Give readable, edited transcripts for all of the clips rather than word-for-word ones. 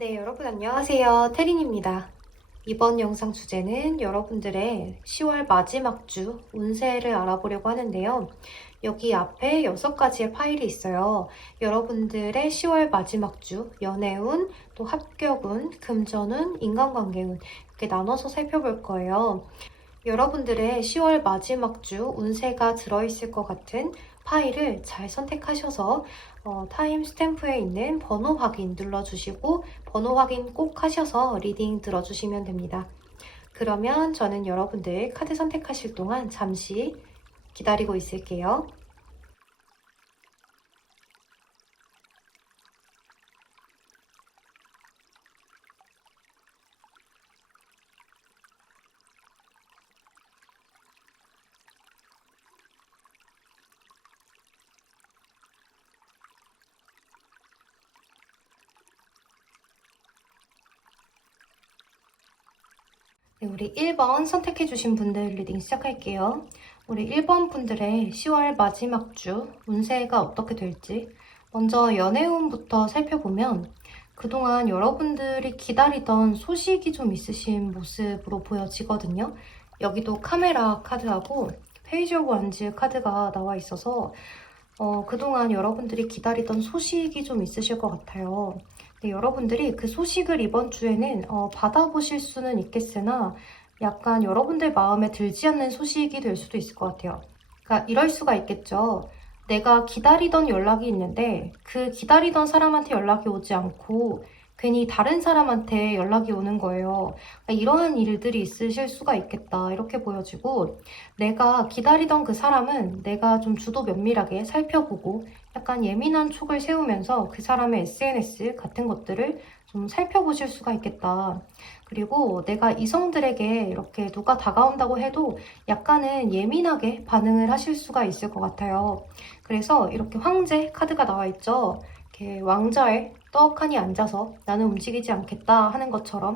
네, 여러분 안녕하세요. 태린입니다. 이번 영상 주제는 여러분들의 10월 마지막 주 운세를 알아보려고 하는데요. 여기 앞에 6가지의 파일이 있어요. 여러분들의 10월 마지막 주 연애운, 또 합격운, 금전운, 인간관계운 이렇게 나눠서 살펴볼 거예요. 여러분들의 10월 마지막 주 운세가 들어있을 것 같은 파일을 잘 선택하셔서 타임 스탬프에 있는 번호 확인 눌러주시고 번호 확인 꼭 하셔서 리딩 들어주시면 됩니다. 그러면 저는 여러분들 카드 선택하실 동안 잠시 기다리고 있을게요. 네, 우리 1번 선택해주신 분들 리딩 시작할게요. 우리 1번 분들의 10월 마지막 주 운세가 어떻게 될지 먼저 연애운부터 살펴보면 그동안 여러분들이 기다리던 소식이 좀 있으신 모습으로 보여지거든요. 여기도 카메라 카드하고 페이지 오브 완즈 카드가 나와 있어서 그동안 여러분들이 기다리던 소식이 좀 있으실 것 같아요. 네, 여러분들이 그 소식을 이번 주에는 받아보실 수는 있겠으나 약간 여러분들 마음에 들지 않는 소식이 될 수도 있을 것 같아요. 그러니까 이럴 수가 있겠죠. 내가 기다리던 연락이 있는데 그 기다리던 사람한테 연락이 오지 않고 괜히 다른 사람한테 연락이 오는 거예요. 그러니까 이러한 일들이 있으실 수가 있겠다. 이렇게 보여지고 내가 기다리던 그 사람은 내가 좀 주도 면밀하게 살펴보고 약간 예민한 촉을 세우면서 그 사람의 SNS 같은 것들을 좀 살펴보실 수가 있겠다. 그리고 내가 이성들에게 이렇게 누가 다가온다고 해도 약간은 예민하게 반응을 하실 수가 있을 것 같아요. 그래서 이렇게 황제 카드가 나와 있죠. 이렇게 왕좌에 떡하니 앉아서 나는 움직이지 않겠다 하는 것처럼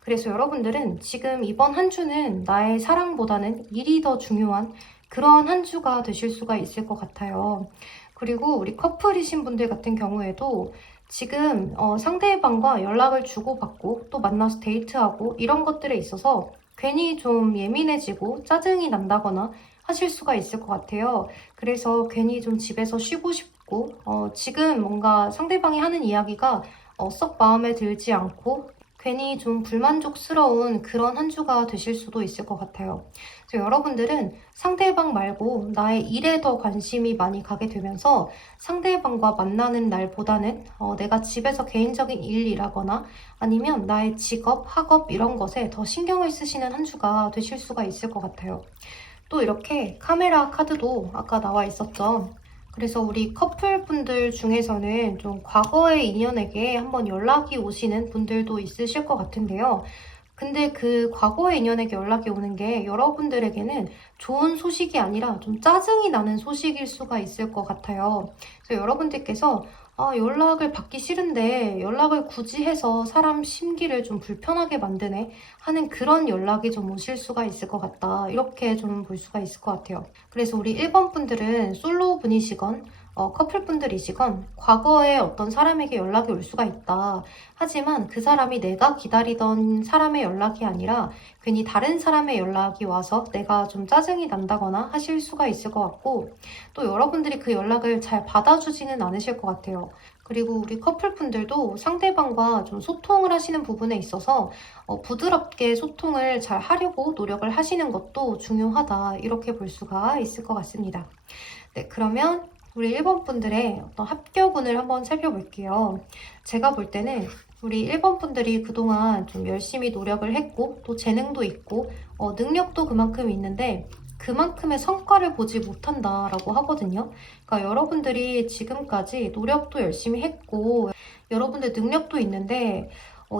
그래서 여러분들은 지금 이번 한 주는 나의 사랑보다는 일이 더 중요한 그러한 한 주가 되실 수가 있을 것 같아요. 그리고 우리 커플이신 분들 같은 경우에도 지금 상대방과 연락을 주고받고 또 만나서 데이트하고 이런 것들에 있어서 괜히 좀 예민해지고 짜증이 난다거나 하실 수가 있을 것 같아요. 그래서 괜히 좀 집에서 쉬고 싶고 지금 뭔가 상대방이 하는 이야기가 썩 마음에 들지 않고 괜히 좀 불만족스러운 그런 한 주가 되실 수도 있을 것 같아요. 그래서 여러분들은 상대방 말고 나의 일에 더 관심이 많이 가게 되면서 상대방과 만나는 날보다는 내가 집에서 개인적인 일이라거나 아니면 나의 직업, 학업 이런 것에 더 신경을 쓰시는 한 주가 되실 수가 있을 것 같아요. 또 이렇게 카메라 카드도 아까 나와 있었죠. 그래서 우리 커플분들 중에서는 좀 과거의 인연에게 한번 연락이 오시는 분들도 있으실 것 같은데요. 근데 그 과거의 인연에게 연락이 오는 게 여러분들에게는 좋은 소식이 아니라 좀 짜증이 나는 소식일 수가 있을 것 같아요. 그래서 여러분들께서 연락을 받기 싫은데 연락을 굳이 해서 사람 심기를 좀 불편하게 만드네 하는 그런 연락이 좀 오실 수가 있을 것 같다. 이렇게 좀 볼 수가 있을 것 같아요. 그래서 우리 1번 분들은 솔로 분이시건 커플분들이시건 과거에 어떤 사람에게 연락이 올 수가 있다. 하지만 그 사람이 내가 기다리던 사람의 연락이 아니라 괜히 다른 사람의 연락이 와서 내가 좀 짜증이 난다거나 하실 수가 있을 것 같고 또 여러분들이 그 연락을 잘 받아주지는 않으실 것 같아요. 그리고 우리 커플분들도 상대방과 좀 소통을 하시는 부분에 있어서 부드럽게 소통을 잘 하려고 노력을 하시는 것도 중요하다. 이렇게 볼 수가 있을 것 같습니다. 네, 그러면 우리 1번 분들의 어떤 합격운을 한번 살펴볼게요. 제가 볼 때는 우리 1번 분들이 그동안 좀 열심히 노력을 했고 또 재능도 있고 능력도 그만큼 있는데 그만큼의 성과를 보지 못한다라고 하거든요. 그러니까 여러분들이 지금까지 노력도 열심히 했고 여러분들 능력도 있는데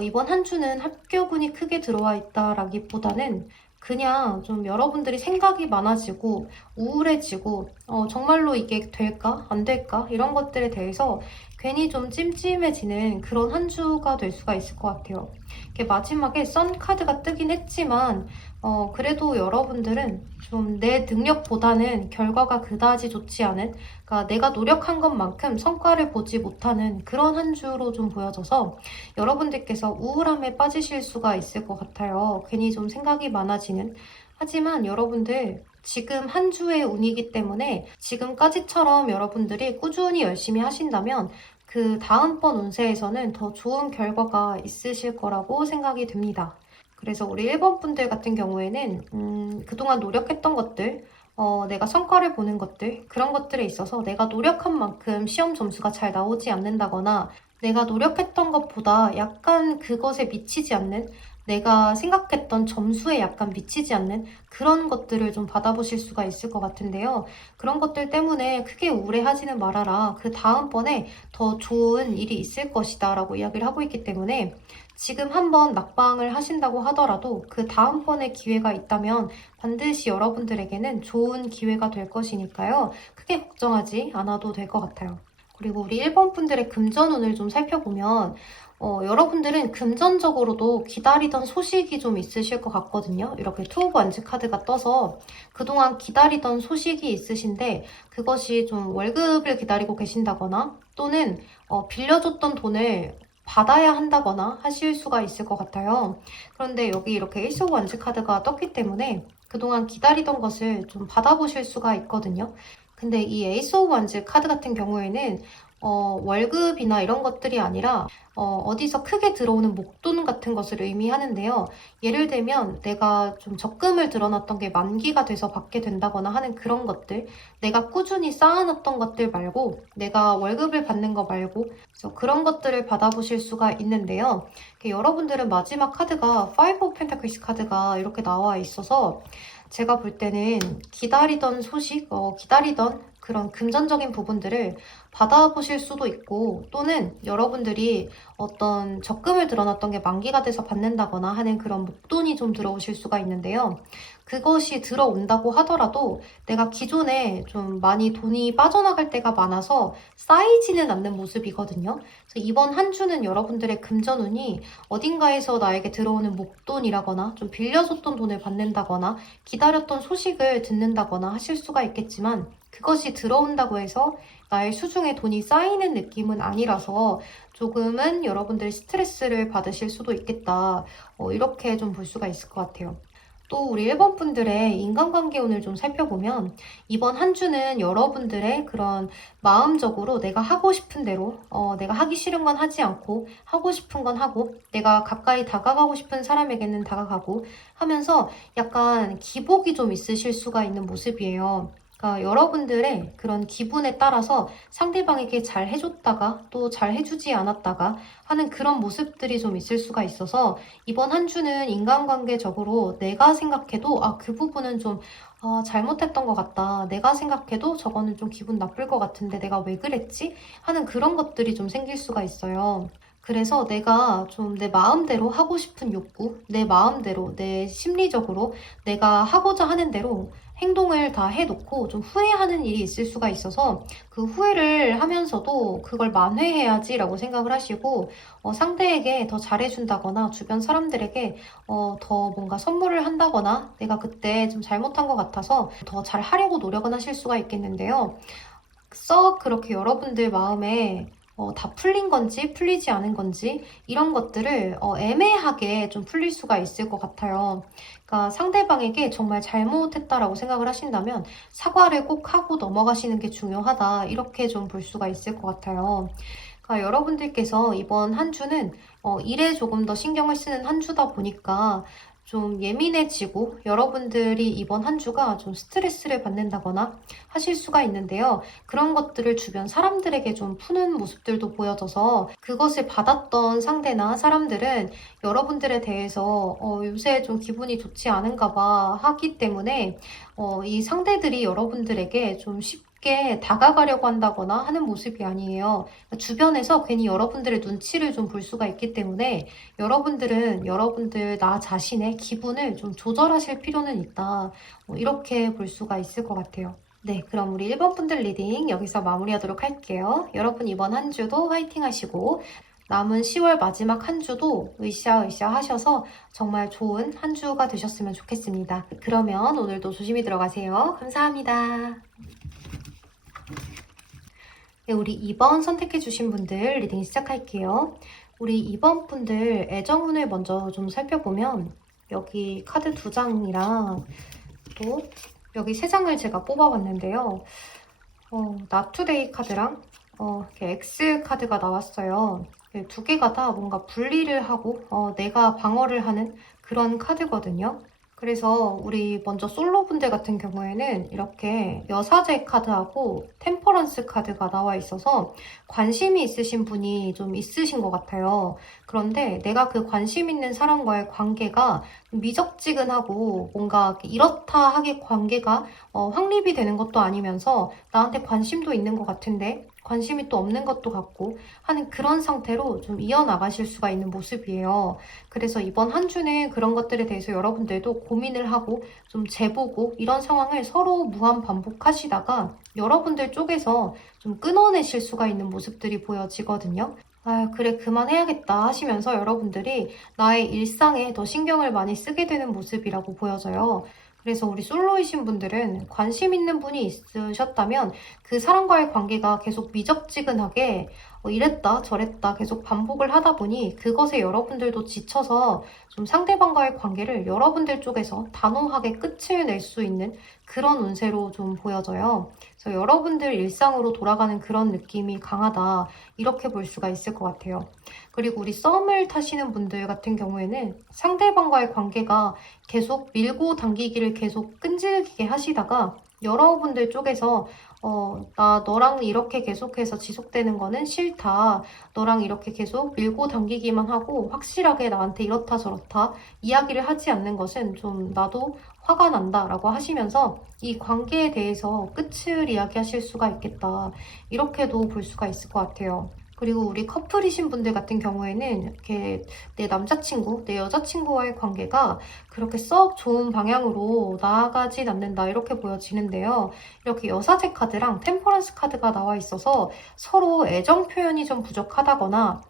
이번 한 주는 합격운이 크게 들어와 있다라기보다는 그냥 좀 여러분들이 생각이 많아지고 우울해지고 정말로 이게 될까 안 될까 이런 것들에 대해서 괜히 좀 찜찜해지는 그런 한 주가 될 수가 있을 것 같아요. 이렇게 마지막에 썬 카드가 뜨긴 했지만 그래도 여러분들은 좀 내 능력보다는 결과가 그다지 좋지 않은, 그러니까 내가 노력한 것만큼 성과를 보지 못하는 그런 한 주로 좀 보여져서 여러분들께서 우울함에 빠지실 수가 있을 것 같아요. 괜히 좀 생각이 많아지는. 하지만 여러분들 지금 한 주의 운이기 때문에 지금까지처럼 여러분들이 꾸준히 열심히 하신다면 그 다음번 운세에서는 더 좋은 결과가 있으실 거라고 생각이 듭니다. 그래서 우리 1번 분들 같은 경우에는 그동안 노력했던 것들, 내가 성과를 보는 것들, 그런 것들에 있어서 내가 노력한 만큼 시험 점수가 잘 나오지 않는다거나 내가 노력했던 것보다 약간 그것에 미치지 않는, 내가 생각했던 점수에 약간 미치지 않는 그런 것들을 좀 받아보실 수가 있을 것 같은데요. 그런 것들 때문에 크게 우울해하지는 말아라. 그 다음번에 더 좋은 일이 있을 것이다 라고 이야기를 하고 있기 때문에 지금 한번 낙방을 하신다고 하더라도 그 다음번에 기회가 있다면 반드시 여러분들에게는 좋은 기회가 될 것이니까요. 크게 걱정하지 않아도 될 것 같아요. 그리고 우리 1번 분들의 금전운을 좀 살펴보면 여러분들은 금전적으로도 기다리던 소식이 좀 있으실 것 같거든요. 이렇게 투 오브 완즈 카드가 떠서 그동안 기다리던 소식이 있으신데 그것이 좀 월급을 기다리고 계신다거나 또는 빌려줬던 돈을 받아야 한다거나 하실 수가 있을 것 같아요. 그런데 여기 이렇게 에이스 오브 완즈 카드가 떴기 때문에 그동안 기다리던 것을 좀 받아보실 수가 있거든요. 근데 이 에이스 오브 완즈 카드 같은 경우에는 월급이나 이런 것들이 아니라 어디서 크게 들어오는 목돈 같은 것을 의미하는데요. 예를 들면 내가 좀 적금을 들어놨던 게 만기가 돼서 받게 된다거나 하는 그런 것들, 내가 꾸준히 쌓아놨던 것들 말고 내가 월급을 받는 거 말고 그래서 그런 것들을 받아보실 수가 있는데요. 여러분들은 마지막 카드가 5 오브 펜타클스 카드가 이렇게 나와 있어서 제가 볼 때는 기다리던 소식, 기다리던 그런 금전적인 부분들을 받아보실 수도 있고 또는 여러분들이 어떤 적금을 들어놨던 게 만기가 돼서 받는다거나 하는 그런 목돈이 좀 들어오실 수가 있는데요. 그것이 들어온다고 하더라도 내가 기존에 좀 많이 돈이 빠져나갈 때가 많아서 쌓이지는 않는 모습이거든요. 그래서 이번 한 주는 여러분들의 금전운이 어딘가에서 나에게 들어오는 목돈이라거나 좀 빌려줬던 돈을 받는다거나 기다렸던 소식을 듣는다거나 하실 수가 있겠지만 그것이 들어온다고 해서 나의 수중에 돈이 쌓이는 느낌은 아니라서 조금은 여러분들이 스트레스를 받으실 수도 있겠다. 이렇게 좀 볼 수가 있을 것 같아요. 또 우리 1번 분들의 인간관계 운을 좀 살펴보면 이번 한 주는 여러분들의 그런 마음적으로 내가 하고 싶은 대로 내가 하기 싫은 건 하지 않고 하고 싶은 건 하고 내가 가까이 다가가고 싶은 사람에게는 다가가고 하면서 약간 기복이 좀 있으실 수가 있는 모습이에요. 그러니까 여러분들의 그런 기분에 따라서 상대방에게 잘 해줬다가 또 잘 해주지 않았다가 하는 그런 모습들이 좀 있을 수가 있어서 이번 한 주는 인간관계적으로 내가 생각해도 그 부분은 좀 잘못했던 것 같다. 내가 생각해도 저거는 좀 기분 나쁠 것 같은데 내가 왜 그랬지? 하는 그런 것들이 좀 생길 수가 있어요. 그래서 내가 좀 내 마음대로 하고 싶은 욕구, 내 마음대로, 내 심리적으로 내가 하고자 하는 대로 행동을 다 해놓고 좀 후회하는 일이 있을 수가 있어서 그 후회를 하면서도 그걸 만회해야지라고 생각을 하시고 상대에게 더 잘해준다거나 주변 사람들에게 더 뭔가 선물을 한다거나 내가 그때 좀 잘못한 것 같아서 더 잘하려고 노력은 하실 수가 있겠는데요. 썩 그렇게 여러분들 마음에 다 풀린 건지 풀리지 않은 건지 이런 것들을 애매하게 좀 풀릴 수가 있을 것 같아요. 그러니까 상대방에게 정말 잘못했다라고 생각을 하신다면 사과를 꼭 하고 넘어가시는 게 중요하다. 이렇게 좀 볼 수가 있을 것 같아요. 그러니까 여러분들께서 이번 한 주는 일에 조금 더 신경을 쓰는 한 주다 보니까 좀 예민해지고 여러분들이 이번 한 주가 좀 스트레스를 받는다거나 하실 수가 있는데요. 그런 것들을 주변 사람들에게 좀 푸는 모습들도 보여져서 그것을 받았던 상대나 사람들은 여러분들에 대해서 요새 좀 기분이 좋지 않은가 봐 하기 때문에 이 상대들이 여러분들에게 좀 쉽게 다가가려고 한다거나 하는 모습이 아니에요. 주변에서 괜히 여러분들의 눈치를 좀 볼 수가 있기 때문에 여러분들은 여러분들 나 자신의 기분을 좀 조절하실 필요는 있다. 이렇게 볼 수가 있을 것 같아요. 네, 그럼 우리 1번 분들 리딩 여기서 마무리하도록 할게요. 여러분 이번 한 주도 화이팅 하시고 남은 10월 마지막 한 주도 으쌰으쌰 하셔서 정말 좋은 한 주가 되셨으면 좋겠습니다. 그러면 오늘도 조심히 들어가세요. 감사합니다. 네, 우리 2번 선택해주신 분들 리딩 시작할게요. 우리 2번 분들 애정운을 먼저 좀 살펴보면 여기 카드 2장이랑 또 여기 3장을 제가 뽑아봤는데요. 나투데이 카드랑 이렇게 X 카드가 나왔어요. 2개가 다 뭔가 분리를 하고 내가 방어를 하는 그런 카드거든요. 그래서 우리 먼저 솔로분들 같은 경우에는 이렇게 여사제 카드하고 템퍼런스 카드가 나와 있어서 관심이 있으신 분이 좀 있으신 것 같아요. 그런데 내가 그 관심 있는 사람과의 관계가 미적지근하고 뭔가 이렇다 하게 관계가 확립이 되는 것도 아니면서 나한테 관심도 있는 것 같은데 관심이 또 없는 것도 같고 하는 그런 상태로 좀 이어나가실 수가 있는 모습이에요. 그래서 이번 한 주는 그런 것들에 대해서 여러분들도 고민을 하고 좀 재보고 이런 상황을 서로 무한 반복하시다가 여러분들 쪽에서 좀 끊어내실 수가 있는 모습들이 보여지거든요. 아, 그래, 그만해야겠다 하시면서 여러분들이 나의 일상에 더 신경을 많이 쓰게 되는 모습이라고 보여져요. 그래서 우리 솔로이신 분들은 관심 있는 분이 있으셨다면 그 사람과의 관계가 계속 미적지근하게 이랬다 저랬다 계속 반복을 하다 보니 그것에 여러분들도 지쳐서 좀 상대방과의 관계를 여러분들 쪽에서 단호하게 끝을 낼 수 있는 그런 운세로 좀 보여져요. 그래서 여러분들 일상으로 돌아가는 그런 느낌이 강하다 이렇게 볼 수가 있을 것 같아요. 그리고 우리 썸을 타시는 분들 같은 경우에는 상대방과의 관계가 계속 밀고 당기기를 계속 끈질기게 하시다가 여러분들 쪽에서 나 너랑 이렇게 계속해서 지속되는 거는 싫다. 너랑 이렇게 계속 밀고 당기기만 하고 확실하게 나한테 이렇다 저렇다 이야기를 하지 않는 것은 좀 나도 화가 난다 라고 하시면서 이 관계에 대해서 끝을 이야기하실 수가 있겠다. 이렇게도 볼 수가 있을 것 같아요. 그리고 우리 커플이신 분들 같은 경우에는 이렇게 내 남자친구, 내 여자친구와의 관계가 그렇게 썩 좋은 방향으로 나아가진 않는다 이렇게 보여지는데요. 이렇게 여사제 카드랑 템퍼런스 카드가 나와 있어서 서로 애정 표현이 좀 부족하다거나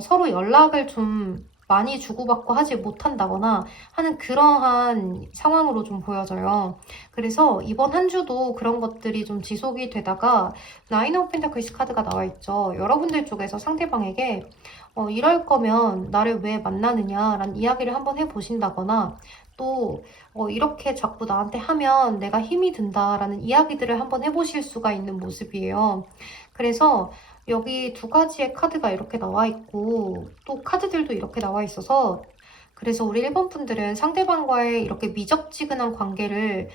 서로 연락을 좀 많이 주고받고 하지 못한다거나 하는 그러한 상황으로 좀 보여져요. 그래서 이번 한 주도 그런 것들이 좀 지속이 되다가 나인 오브 펜타클스 카드가 나와 있죠. 여러분들 쪽에서 상대방에게 이럴 거면 나를 왜 만나느냐라는 이야기를 한번 해보신다거나 또 이렇게 자꾸 나한테 하면 내가 힘이 든다라는 이야기들을 한번 해보실 수가 있는 모습이에요. 그래서 여기 2가지의 카드가 이렇게 나와 있고 또 카드들도 이렇게 나와 있어서 그래서 우리 1번 분들은 상대방과의 이렇게 미적지근한 관계를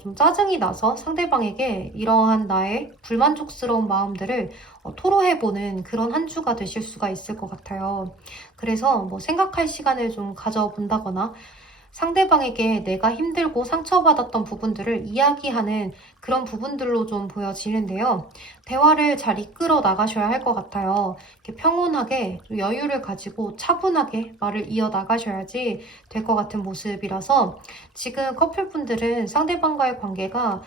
좀 짜증이 나서 상대방에게 이러한 나의 불만족스러운 마음들을 토로해보는 그런 한 주가 되실 수가 있을 것 같아요. 그래서 뭐 생각할 시간을 좀 가져본다거나 상대방에게 내가 힘들고 상처받았던 부분들을 이야기하는 그런 부분들로 좀 보여지는데요. 대화를 잘 이끌어 나가셔야 할 것 같아요. 이렇게 평온하게 여유를 가지고 차분하게 말을 이어 나가셔야지 될 것 같은 모습이라서 지금 커플분들은 상대방과의 관계가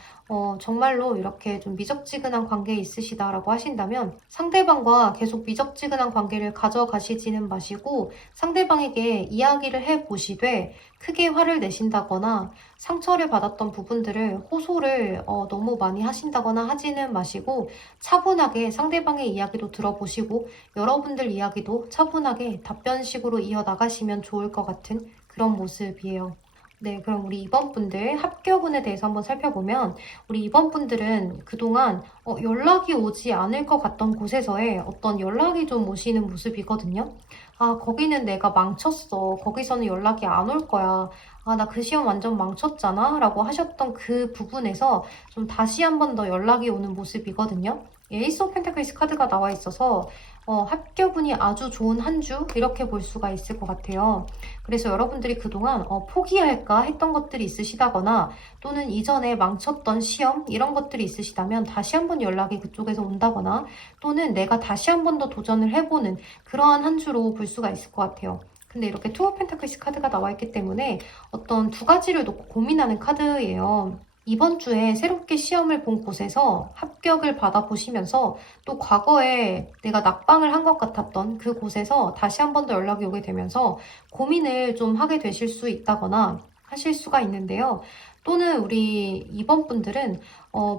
정말로 이렇게 좀 미적지근한 관계에 있으시다라고 하신다면 상대방과 계속 미적지근한 관계를 가져가시지는 마시고 상대방에게 이야기를 해보시되 크게 화를 내신다거나 상처를 받았던 부분들을 호소를 너무 많이 하신다거나 하지는 마시고 차분하게 상대방의 이야기도 들어보시고 여러분들 이야기도 차분하게 답변식으로 이어나가시면 좋을 것 같은 그런 모습이에요. 네, 그럼 우리 2번 분들 합격운에 대해서 한번 살펴보면 우리 2번 분들은 그동안 연락이 오지 않을 것 같던 곳에서의 어떤 연락이 좀 오시는 모습이거든요. 아, 거기는 내가 망쳤어. 거기서는 연락이 안 올 거야. 아, 나 그 시험 완전 망쳤잖아. 라고 하셨던 그 부분에서 좀 다시 한 번 더 연락이 오는 모습이거든요. 에이스 오브 펜타클스 카드가 나와 있어서 합격운이 아주 좋은 한 주 이렇게 볼 수가 있을 것 같아요. 그래서 여러분들이 그동안 포기할까 했던 것들이 있으시다거나 또는 이전에 망쳤던 시험 이런 것들이 있으시다면 다시 한번 연락이 그쪽에서 온다거나 또는 내가 다시 한 번 더 도전을 해보는 그러한 한 주로 볼 수가 있을 것 같아요. 근데 이렇게 투어 펜타클스 카드가 나와 있기 때문에 어떤 2가지를 놓고 고민하는 카드예요. 이번 주에 새롭게 시험을 본 곳에서 합격을 받아보시면서 또 과거에 내가 낙방을 한 것 같았던 그 곳에서 다시 한 번 더 연락이 오게 되면서 고민을 좀 하게 되실 수 있다거나 하실 수가 있는데요. 또는 우리 이번 분들은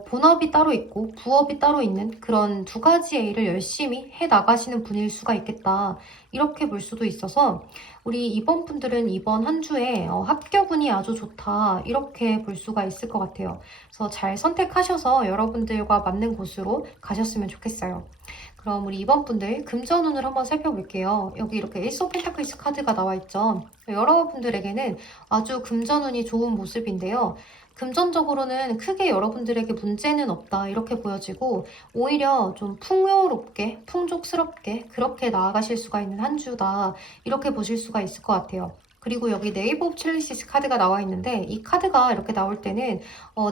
본업이 따로 있고 부업이 따로 있는 그런 두 가지의 일을 열심히 해 나가시는 분일 수가 있겠다. 이렇게 볼 수도 있어서 우리 이번 분들은 이번 한 주에 합격운이 아주 좋다. 이렇게 볼 수가 있을 것 같아요. 그래서 잘 선택하셔서 여러분들과 맞는 곳으로 가셨으면 좋겠어요. 그럼 우리 이번 분들 금전운을 한번 살펴볼게요. 여기 이렇게 에이스 오브 펜타클스 카드가 나와 있죠. 여러분들에게는 아주 금전운이 좋은 모습인데요. 금전적으로는 크게 여러분들에게 문제는 없다 이렇게 보여지고 오히려 좀 풍요롭게 풍족스럽게 그렇게 나아가실 수가 있는 한 주다 이렇게 보실 수가 있을 것 같아요. 그리고 여기 네이버 오브 첼리시스 카드가 나와 있는데 이 카드가 이렇게 나올 때는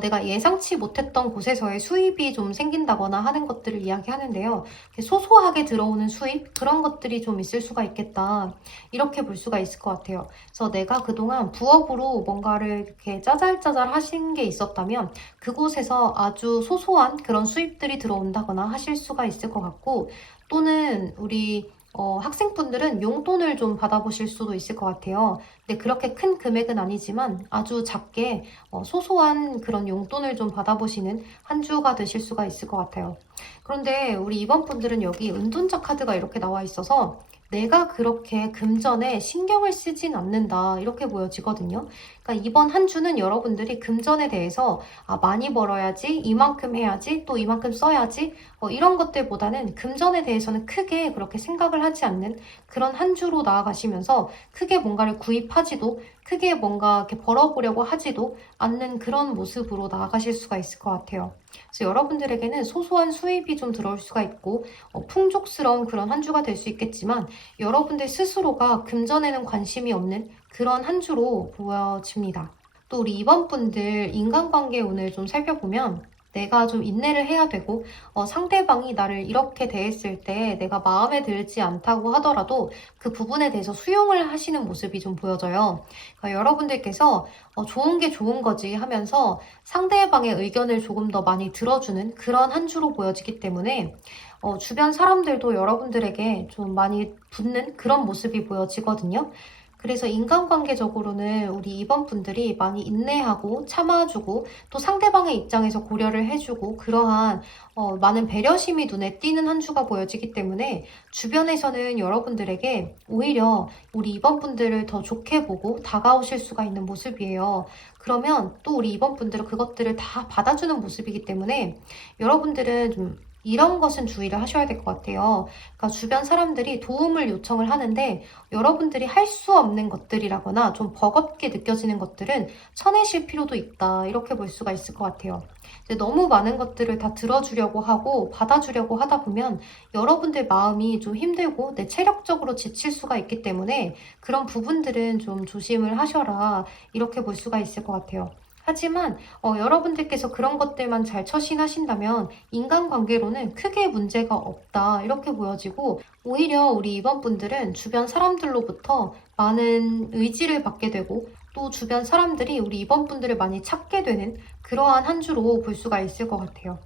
내가 예상치 못했던 곳에서의 수입이 좀 생긴다거나 하는 것들을 이야기하는데요. 소소하게 들어오는 수입 그런 것들이 좀 있을 수가 있겠다 이렇게 볼 수가 있을 것 같아요. 그래서 내가 그동안 부업으로 뭔가를 이렇게 짜잘짜잘 하신 게 있었다면 그곳에서 아주 소소한 그런 수입들이 들어온다거나 하실 수가 있을 것 같고 또는 우리 학생분들은 용돈을 좀 받아보실 수도 있을 것 같아요. 근데 그렇게 큰 금액은 아니지만 아주 작게 소소한 그런 용돈을 좀 받아보시는 한 주가 되실 수가 있을 것 같아요. 그런데 우리 이번 분들은 여기 은둔자 카드가 이렇게 나와 있어서 내가 그렇게 금전에 신경을 쓰진 않는다 이렇게 보여지거든요. 그러니까 이번 한 주는 여러분들이 금전에 대해서 많이 벌어야지, 이만큼 해야지, 또 이만큼 써야지 이런 것들보다는 금전에 대해서는 크게 그렇게 생각을 하지 않는 그런 한 주로 나아가시면서 크게 뭔가를 구입하지도 크게 뭔가 이렇게 벌어보려고 하지도 않는 그런 모습으로 나아가실 수가 있을 것 같아요. 그래서 여러분들에게는 소소한 수입이 좀 들어올 수가 있고 풍족스러운 그런 한 주가 될 수 있겠지만 여러분들 스스로가 금전에는 관심이 없는 그런 한 주로 보여집니다. 또 우리 이번 분들 인간관계 오늘 좀 살펴보면 내가 좀 인내를 해야 되고 상대방이 나를 이렇게 대했을 때 내가 마음에 들지 않다고 하더라도 그 부분에 대해서 수용을 하시는 모습이 좀 보여져요. 그러니까 여러분들께서 좋은 게 좋은 거지 하면서 상대방의 의견을 조금 더 많이 들어주는 그런 한 주로 보여지기 때문에 주변 사람들도 여러분들에게 좀 많이 붙는 그런 모습이 보여지거든요. 그래서 인간관계적으로는 우리 이번 분들이 많이 인내하고 참아주고 또 상대방의 입장에서 고려를 해주고 그러한 많은 배려심이 눈에 띄는 한 주가 보여지기 때문에 주변에서는 여러분들에게 오히려 우리 이번 분들을 더 좋게 보고 다가오실 수가 있는 모습이에요. 그러면 또 우리 이번 분들은 그것들을 다 받아주는 모습이기 때문에 여러분들은 좀 이런 것은 주의를 하셔야 될 것 같아요. 그러니까 주변 사람들이 도움을 요청을 하는데 여러분들이 할 수 없는 것들이라거나 좀 버겁게 느껴지는 것들은 쳐내실 필요도 있다. 이렇게 볼 수가 있을 것 같아요. 이제 너무 많은 것들을 다 들어주려고 하고 받아주려고 하다 보면 여러분들 마음이 좀 힘들고 체력적으로 지칠 수가 있기 때문에 그런 부분들은 좀 조심을 하셔라. 이렇게 볼 수가 있을 것 같아요. 하지만 여러분들께서 그런 것들만 잘 처신하신다면 인간관계로는 크게 문제가 없다 이렇게 보여지고 오히려 우리 이번 분들은 주변 사람들로부터 많은 의지를 받게 되고 또 주변 사람들이 우리 이번 분들을 많이 찾게 되는 그러한 한 주로 볼 수가 있을 것 같아요.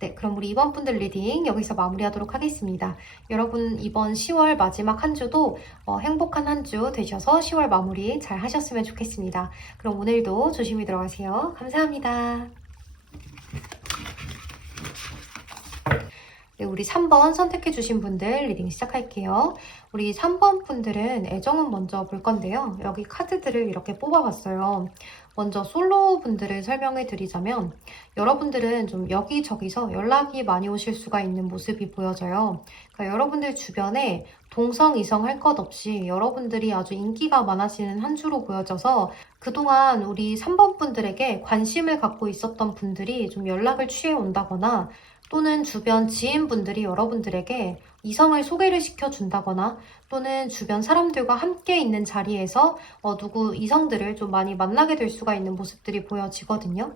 네, 그럼 우리 이번 분들 리딩 여기서 마무리하도록 하겠습니다. 여러분 이번 10월 마지막 한 주도 행복한 한 주 되셔서 10월 마무리 잘 하셨으면 좋겠습니다. 그럼 오늘도 조심히 들어가세요. 감사합니다. 네, 우리 3번 선택해주신 분들 리딩 시작할게요. 우리 3번 분들은 애정은 먼저 볼 건데요. 여기 카드들을 이렇게 뽑아봤어요. 먼저 솔로 분들을 설명해 드리자면 여러분들은 좀 여기저기서 연락이 많이 오실 수가 있는 모습이 보여져요. 그러니까 여러분들 주변에 동성, 이성 할 것 없이 여러분들이 아주 인기가 많아지는 한 주로 보여져서 그동안 우리 3번 분들에게 관심을 갖고 있었던 분들이 좀 연락을 취해 온다거나 또는 주변 지인분들이 여러분들에게 이성을 소개를 시켜준다거나 또는 주변 사람들과 함께 있는 자리에서 누구 이성들을 좀 많이 만나게 될 수가 있는 모습들이 보여지거든요.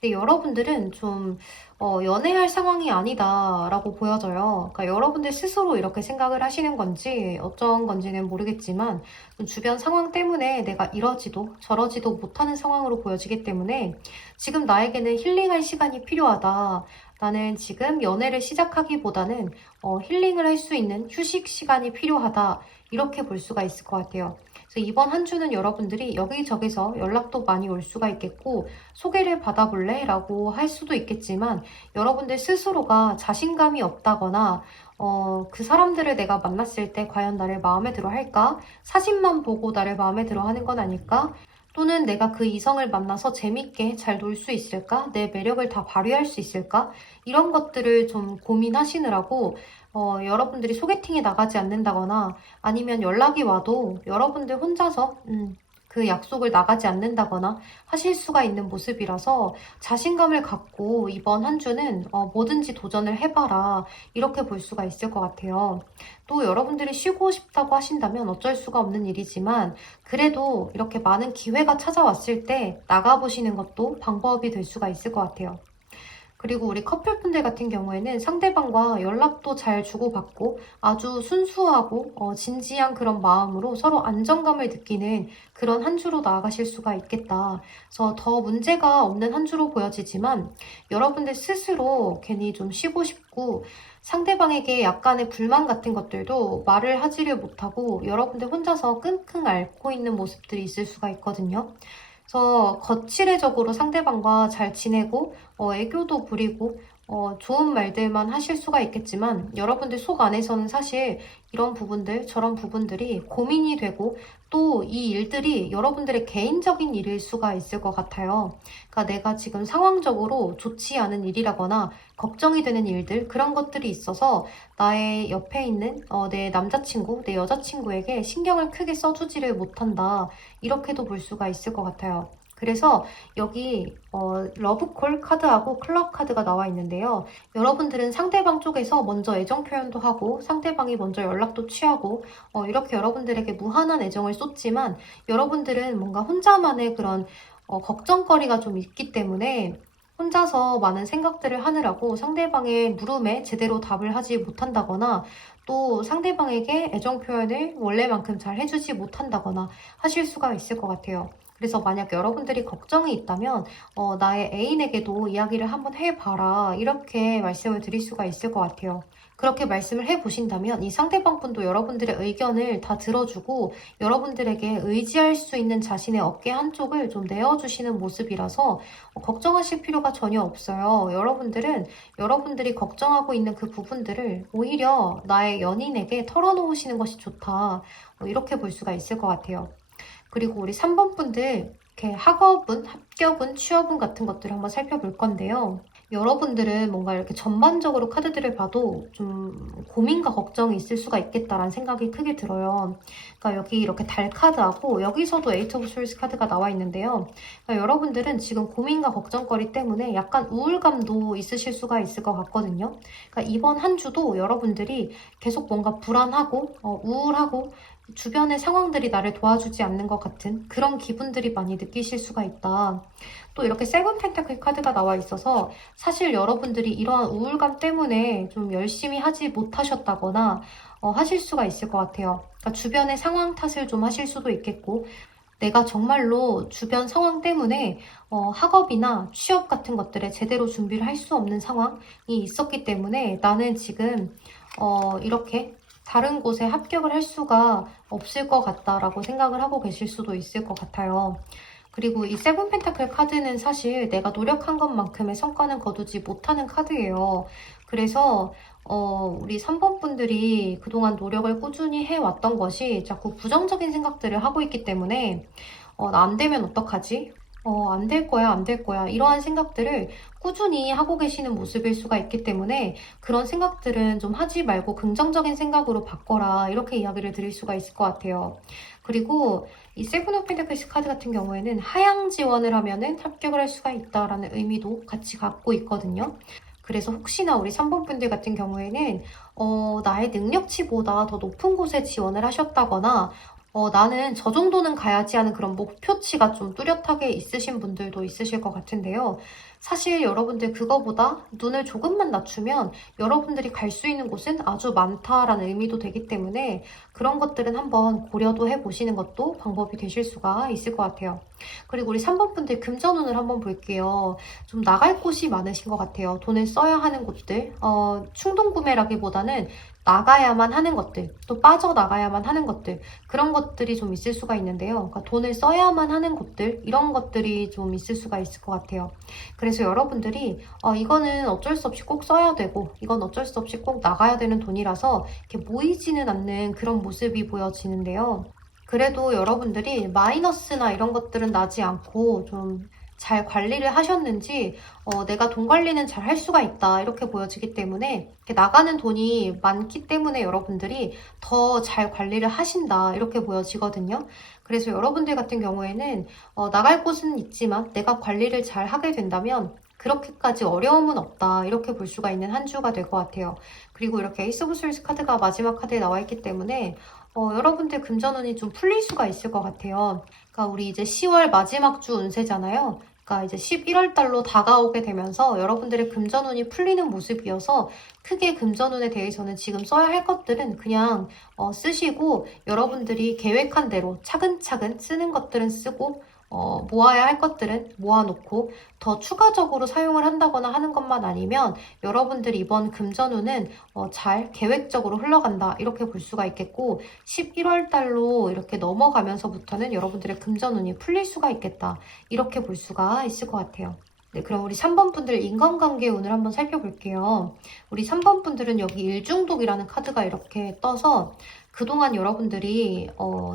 근데 여러분들은 좀 연애할 상황이 아니다라고 보여져요. 그러니까 여러분들 스스로 이렇게 생각을 하시는 건지 어쩐 건지는 모르겠지만 좀 주변 상황 때문에 내가 이러지도 저러지도 못하는 상황으로 보여지기 때문에 지금 나에게는 힐링할 시간이 필요하다. 나는 지금 연애를 시작하기보다는 힐링을 할 수 있는 휴식 시간이 필요하다. 이렇게 볼 수가 있을 것 같아요. 그래서 이번 한 주는 여러분들이 여기저기서 연락도 많이 올 수가 있겠고 소개를 받아볼래? 라고 할 수도 있겠지만 여러분들 스스로가 자신감이 없다거나 그 사람들을 내가 만났을 때 과연 나를 마음에 들어 할까? 사진만 보고 나를 마음에 들어 하는 건 아닐까? 또는 내가 그 이성을 만나서 재밌게 잘 놀 수 있을까? 내 매력을 다 발휘할 수 있을까? 이런 것들을 좀 고민하시느라고 여러분들이 소개팅에 나가지 않는다거나 아니면 연락이 와도 여러분들 혼자서 그 약속을 나가지 않는다거나 하실 수가 있는 모습이라서 자신감을 갖고 이번 한 주는 뭐든지 도전을 해봐라 이렇게 볼 수가 있을 것 같아요. 또 여러분들이 쉬고 싶다고 하신다면 어쩔 수가 없는 일이지만 그래도 이렇게 많은 기회가 찾아왔을 때 나가보시는 것도 방법이 될 수가 있을 것 같아요. 그리고 우리 커플분들 같은 경우에는 상대방과 연락도 잘 주고받고 아주 순수하고 진지한 그런 마음으로 서로 안정감을 느끼는 그런 한 주로 나아가실 수가 있겠다. 그래서 더 문제가 없는 한 주로 보여지지만 여러분들 스스로 괜히 좀 쉬고 싶고 상대방에게 약간의 불만 같은 것들도 말을 하지를 못하고 여러분들 혼자서 끙끙 앓고 있는 모습들이 있을 수가 있거든요. 그래서 거칠애적으로 상대방과 잘 지내고 애교도 부리고 좋은 말들만 하실 수가 있겠지만 여러분들 속 안에서는 사실 이런 부분들 저런 부분들이 고민이 되고 또 이 일들이 여러분들의 개인적인 일일 수가 있을 것 같아요. 그러니까 내가 지금 상황적으로 좋지 않은 일이라거나 걱정이 되는 일들 그런 것들이 있어서 나의 옆에 있는 내 남자친구, 내 여자친구에게 신경을 크게 써주지를 못한다. 이렇게도 볼 수가 있을 것 같아요. 그래서 여기 러브콜 카드하고 클럽 카드가 나와 있는데요. 여러분들은 상대방 쪽에서 먼저 애정 표현도 하고 상대방이 먼저 연락도 취하고 이렇게 여러분들에게 무한한 애정을 쏟지만 여러분들은 뭔가 혼자만의 그런 걱정거리가 좀 있기 때문에 혼자서 많은 생각들을 하느라고 상대방의 물음에 제대로 답을 하지 못한다거나 또 상대방에게 애정 표현을 원래만큼 잘 해주지 못한다거나 하실 수가 있을 것 같아요. 그래서 만약 여러분들이 걱정이 있다면 나의 애인에게도 이야기를 한번 해봐라 이렇게 말씀을 드릴 수가 있을 것 같아요. 그렇게 말씀을 해보신다면 이 상대방 분도 여러분들의 의견을 다 들어주고 여러분들에게 의지할 수 있는 자신의 어깨 한쪽을 좀 내어주시는 모습이라서 걱정하실 필요가 전혀 없어요. 여러분들은 여러분들이 걱정하고 있는 그 부분들을 오히려 나의 연인에게 털어놓으시는 것이 좋다. 이렇게 볼 수가 있을 것 같아요. 그리고 우리 3번 분들 이렇게 학업운, 합격운, 취업운 같은 것들을 한번 살펴볼 건데요. 여러분들은 뭔가 이렇게 전반적으로 카드들을 봐도 좀 고민과 걱정이 있을 수가 있겠다라는 생각이 크게 들어요. 그러니까 여기 이렇게 달 카드하고 여기서도 에이트 오브 솔스 카드가 나와 있는데요. 그러니까 여러분들은 지금 고민과 걱정거리 때문에 약간 우울감도 있으실 수가 있을 것 같거든요. 그러니까 이번 한 주도 여러분들이 계속 뭔가 불안하고 우울하고 주변의 상황들이 나를 도와주지 않는 것 같은 그런 기분들이 많이 느끼실 수가 있다. 또 이렇게 세븐 펜타클 카드가 나와 있어서 사실 여러분들이 이러한 우울감 때문에 좀 열심히 하지 못하셨다거나 하실 수가 있을 것 같아요. 그러니까 주변의 상황 탓을 좀 하실 수도 있겠고 내가 정말로 주변 상황 때문에 학업이나 취업 같은 것들에 제대로 준비를 할 수 없는 상황이 있었기 때문에 나는 지금 이렇게 다른 곳에 합격을 할 수가 없을 것 같다라고 생각을 하고 계실 수도 있을 것 같아요. 그리고 이 세븐 펜타클 카드는 사실 내가 노력한 것만큼의 성과는 거두지 못하는 카드예요. 그래서 우리 3번 분들이 그동안 노력을 꾸준히 해왔던 것이 자꾸 부정적인 생각들을 하고 있기 때문에 나 안 되면 어떡하지? 안 될 거야, 안 될 거야. 이러한 생각들을 꾸준히 하고 계시는 모습일 수가 있기 때문에 그런 생각들은 좀 하지 말고 긍정적인 생각으로 바꿔라. 이렇게 이야기를 드릴 수가 있을 것 같아요. 그리고 이 세븐 오브 펜타클스 카드 같은 경우에는 하향 지원을 하면은 합격을 할 수가 있다라는 의미도 같이 갖고 있거든요. 그래서 혹시나 우리 3번 분들 같은 경우에는 나의 능력치보다 더 높은 곳에 지원을 하셨다거나 나는 저 정도는 가야지 하는 그런 목표치가 좀 뚜렷하게 있으신 분들도 있으실 것 같은데요. 사실 여러분들 그거보다 눈을 조금만 낮추면 여러분들이 갈 수 있는 곳은 아주 많다라는 의미도 되기 때문에 그런 것들은 한번 고려도 해보시는 것도 방법이 되실 수가 있을 것 같아요. 그리고 우리 3번 분들 금전운을 한번 볼게요. 좀 나갈 곳이 많으신 것 같아요. 돈을 써야 하는 곳들, 충동 구매라기보다는 나가야만 하는 것들, 또 빠져나가야만 하는 것들, 그런 것들이 좀 있을 수가 있는데요. 그러니까 돈을 써야만 하는 곳들, 이런 것들이 좀 있을 수가 있을 것 같아요. 그래서 여러분들이 이거는 어쩔 수 없이 꼭 써야 되고, 이건 어쩔 수 없이 꼭 나가야 되는 돈이라서 이렇게 모이지는 않는 그런 모습이 보여지는데요. 그래도 여러분들이 마이너스나 이런 것들은 나지 않고 좀 잘 관리를 하셨는지 내가 돈 관리는 잘 할 수가 있다 이렇게 보여지기 때문에 이렇게 나가는 돈이 많기 때문에 여러분들이 더 잘 관리를 하신다 이렇게 보여지거든요. 그래서 여러분들 같은 경우에는 나갈 곳은 있지만 내가 관리를 잘 하게 된다면 그렇게까지 어려움은 없다 이렇게 볼 수가 있는 한 주가 될 것 같아요. 그리고 이렇게 에이스 오브 솔스 카드가 마지막 카드에 나와 있기 때문에 여러분들 금전운이 좀 풀릴 수가 있을 것 같아요. 그러니까 우리 이제 10월 마지막 주 운세잖아요. 그러니까 이제 11월 달로 다가오게 되면서 여러분들의 금전운이 풀리는 모습이어서 크게 금전운에 대해서는 지금 써야 할 것들은 그냥 쓰시고 여러분들이 계획한 대로 차근차근 쓰는 것들은 쓰고 모아야 할 것들은 모아놓고 더 추가적으로 사용을 한다거나 하는 것만 아니면 여러분들 이번 금전운은 잘 계획적으로 흘러간다 이렇게 볼 수가 있겠고 11월 달로 이렇게 넘어가면서부터는 여러분들의 금전운이 풀릴 수가 있겠다 이렇게 볼 수가 있을 것 같아요. 네, 그럼 우리 3번 분들 인간관계 운을 한번 살펴볼게요. 우리 3번 분들은 여기 일중독이라는 카드가 이렇게 떠서 그동안 여러분들이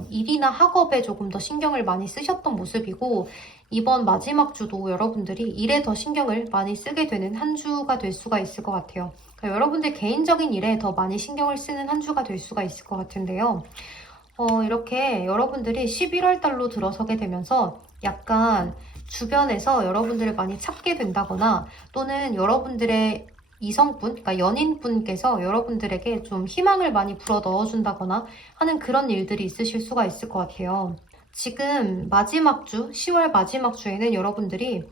일이나 학업에 조금 더 신경을 많이 쓰셨던 모습이고 이번 마지막 주도 여러분들이 일에 더 신경을 많이 쓰게 되는 한 주가 될 수가 있을 것 같아요. 그러니까 여러분들 개인적인 일에 더 많이 신경을 쓰는 한 주가 될 수가 있을 것 같은데요. 이렇게 여러분들이 11월 달로 들어서게 되면서 약간 주변에서 여러분들을 많이 찾게 된다거나 또는 여러분들의 이성분, 그러니까 연인분께서 여러분들에게 좀 희망을 많이 불어 넣어준다거나 하는 그런 일들이 있으실 수가 있을 것 같아요. 지금 마지막 주, 10월 마지막 주에는 여러분들이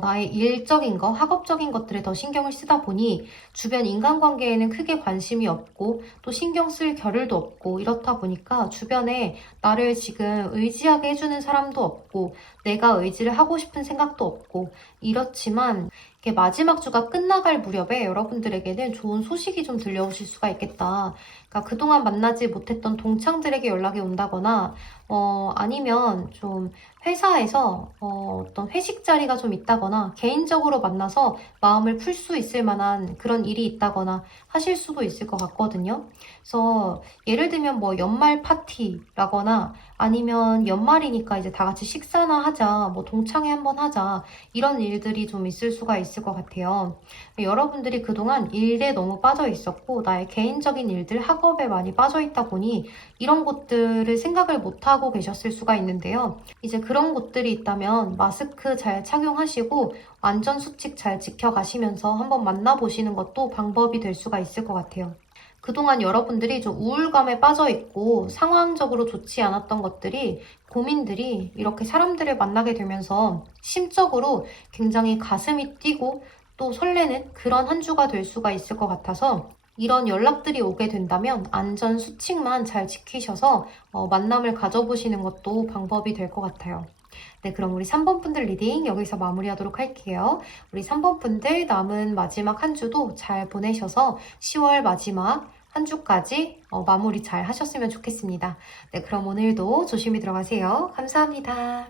나의 일적인 거, 학업적인 것들에 더 신경을 쓰다 보니 주변 인간관계에는 크게 관심이 없고 또 신경 쓸 겨를도 없고 이렇다 보니까 주변에 나를 지금 의지하게 해주는 사람도 없고 내가 의지를 하고 싶은 생각도 없고 이렇지만 이렇게 마지막 주가 끝나갈 무렵에 여러분들에게는 좋은 소식이 좀 들려오실 수가 있겠다. 그러니까 그동안 만나지 못했던 동창들에게 연락이 온다거나 아니면 좀 회사에서 어떤 회식 자리가 좀 있다거나 개인적으로 만나서 마음을 풀 수 있을 만한 그런 일이 있다거나 하실 수도 있을 것 같거든요. 그래서 예를 들면 뭐 연말 파티라거나 아니면 연말이니까 이제 다 같이 식사나 하자, 뭐 동창회 한번 하자 이런 일들이 좀 있을 수가 있을 것 같아요. 여러분들이 그동안 일에 너무 빠져 있었고 나의 개인적인 일들, 학업에 많이 빠져 있다 보니 이런 것들을 생각을 못하고 계셨을 수가 있는데요. 이제 그런 곳들이 있다면 마스크 잘 착용하시고 안전수칙 잘 지켜가시면서 한번 만나보시는 것도 방법이 될 수가 있을 것 같아요. 그동안 여러분들이 좀 우울감에 빠져 있고 상황적으로 좋지 않았던 것들이 고민들이 이렇게 사람들을 만나게 되면서 심적으로 굉장히 가슴이 뛰고 또 설레는 그런 한 주가 될 수가 있을 것 같아서 이런 연락들이 오게 된다면 안전 수칙만 잘 지키셔서 만남을 가져보시는 것도 방법이 될 것 같아요. 네, 그럼 우리 3번 분들 리딩 여기서 마무리하도록 할게요. 우리 3번 분들 남은 마지막 한 주도 잘 보내셔서 10월 마지막 한 주까지 마무리 잘 하셨으면 좋겠습니다. 네, 그럼 오늘도 조심히 들어가세요. 감사합니다.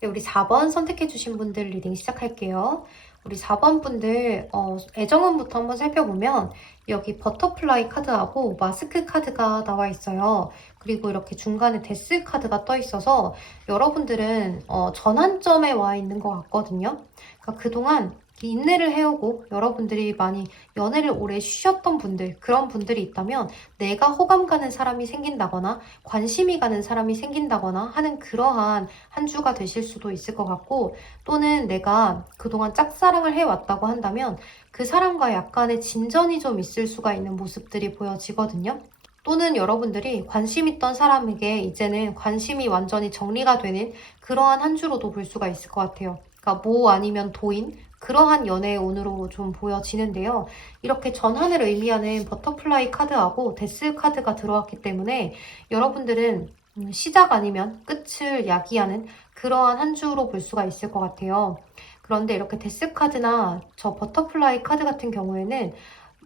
네, 우리 4번 선택해주신 분들 리딩 시작할게요. 우리 4번 분들 애정운부터 한번 살펴보면 여기 버터플라이 카드하고 마스크 카드가 나와 있어요. 그리고 이렇게 중간에 데스 카드가 떠 있어서 여러분들은 전환점에 와 있는 것 같거든요. 그러니까 그동안 인내를 해오고 여러분들이 많이 연애를 오래 쉬셨던 분들, 그런 분들이 있다면 내가 호감 가는 사람이 생긴다거나 관심이 가는 사람이 생긴다거나 하는 그러한 한 주가 되실 수도 있을 것 같고, 또는 내가 그동안 짝사랑을 해왔다고 한다면 그 사람과 약간의 진전이 좀 있을 수가 있는 모습들이 보여지거든요. 또는 여러분들이 관심 있던 사람에게 이제는 관심이 완전히 정리가 되는 그러한 한 주로도 볼 수가 있을 것 같아요. 그러니까 모 아니면 도인, 그러한 연애의 운으로 좀 보여지는데요. 이렇게 전환을 의미하는 버터플라이 카드하고 데스 카드가 들어왔기 때문에 여러분들은 시작 아니면 끝을 야기하는 그러한 한 주로 볼 수가 있을 것 같아요. 그런데 이렇게 데스 카드나 저 버터플라이 카드 같은 경우에는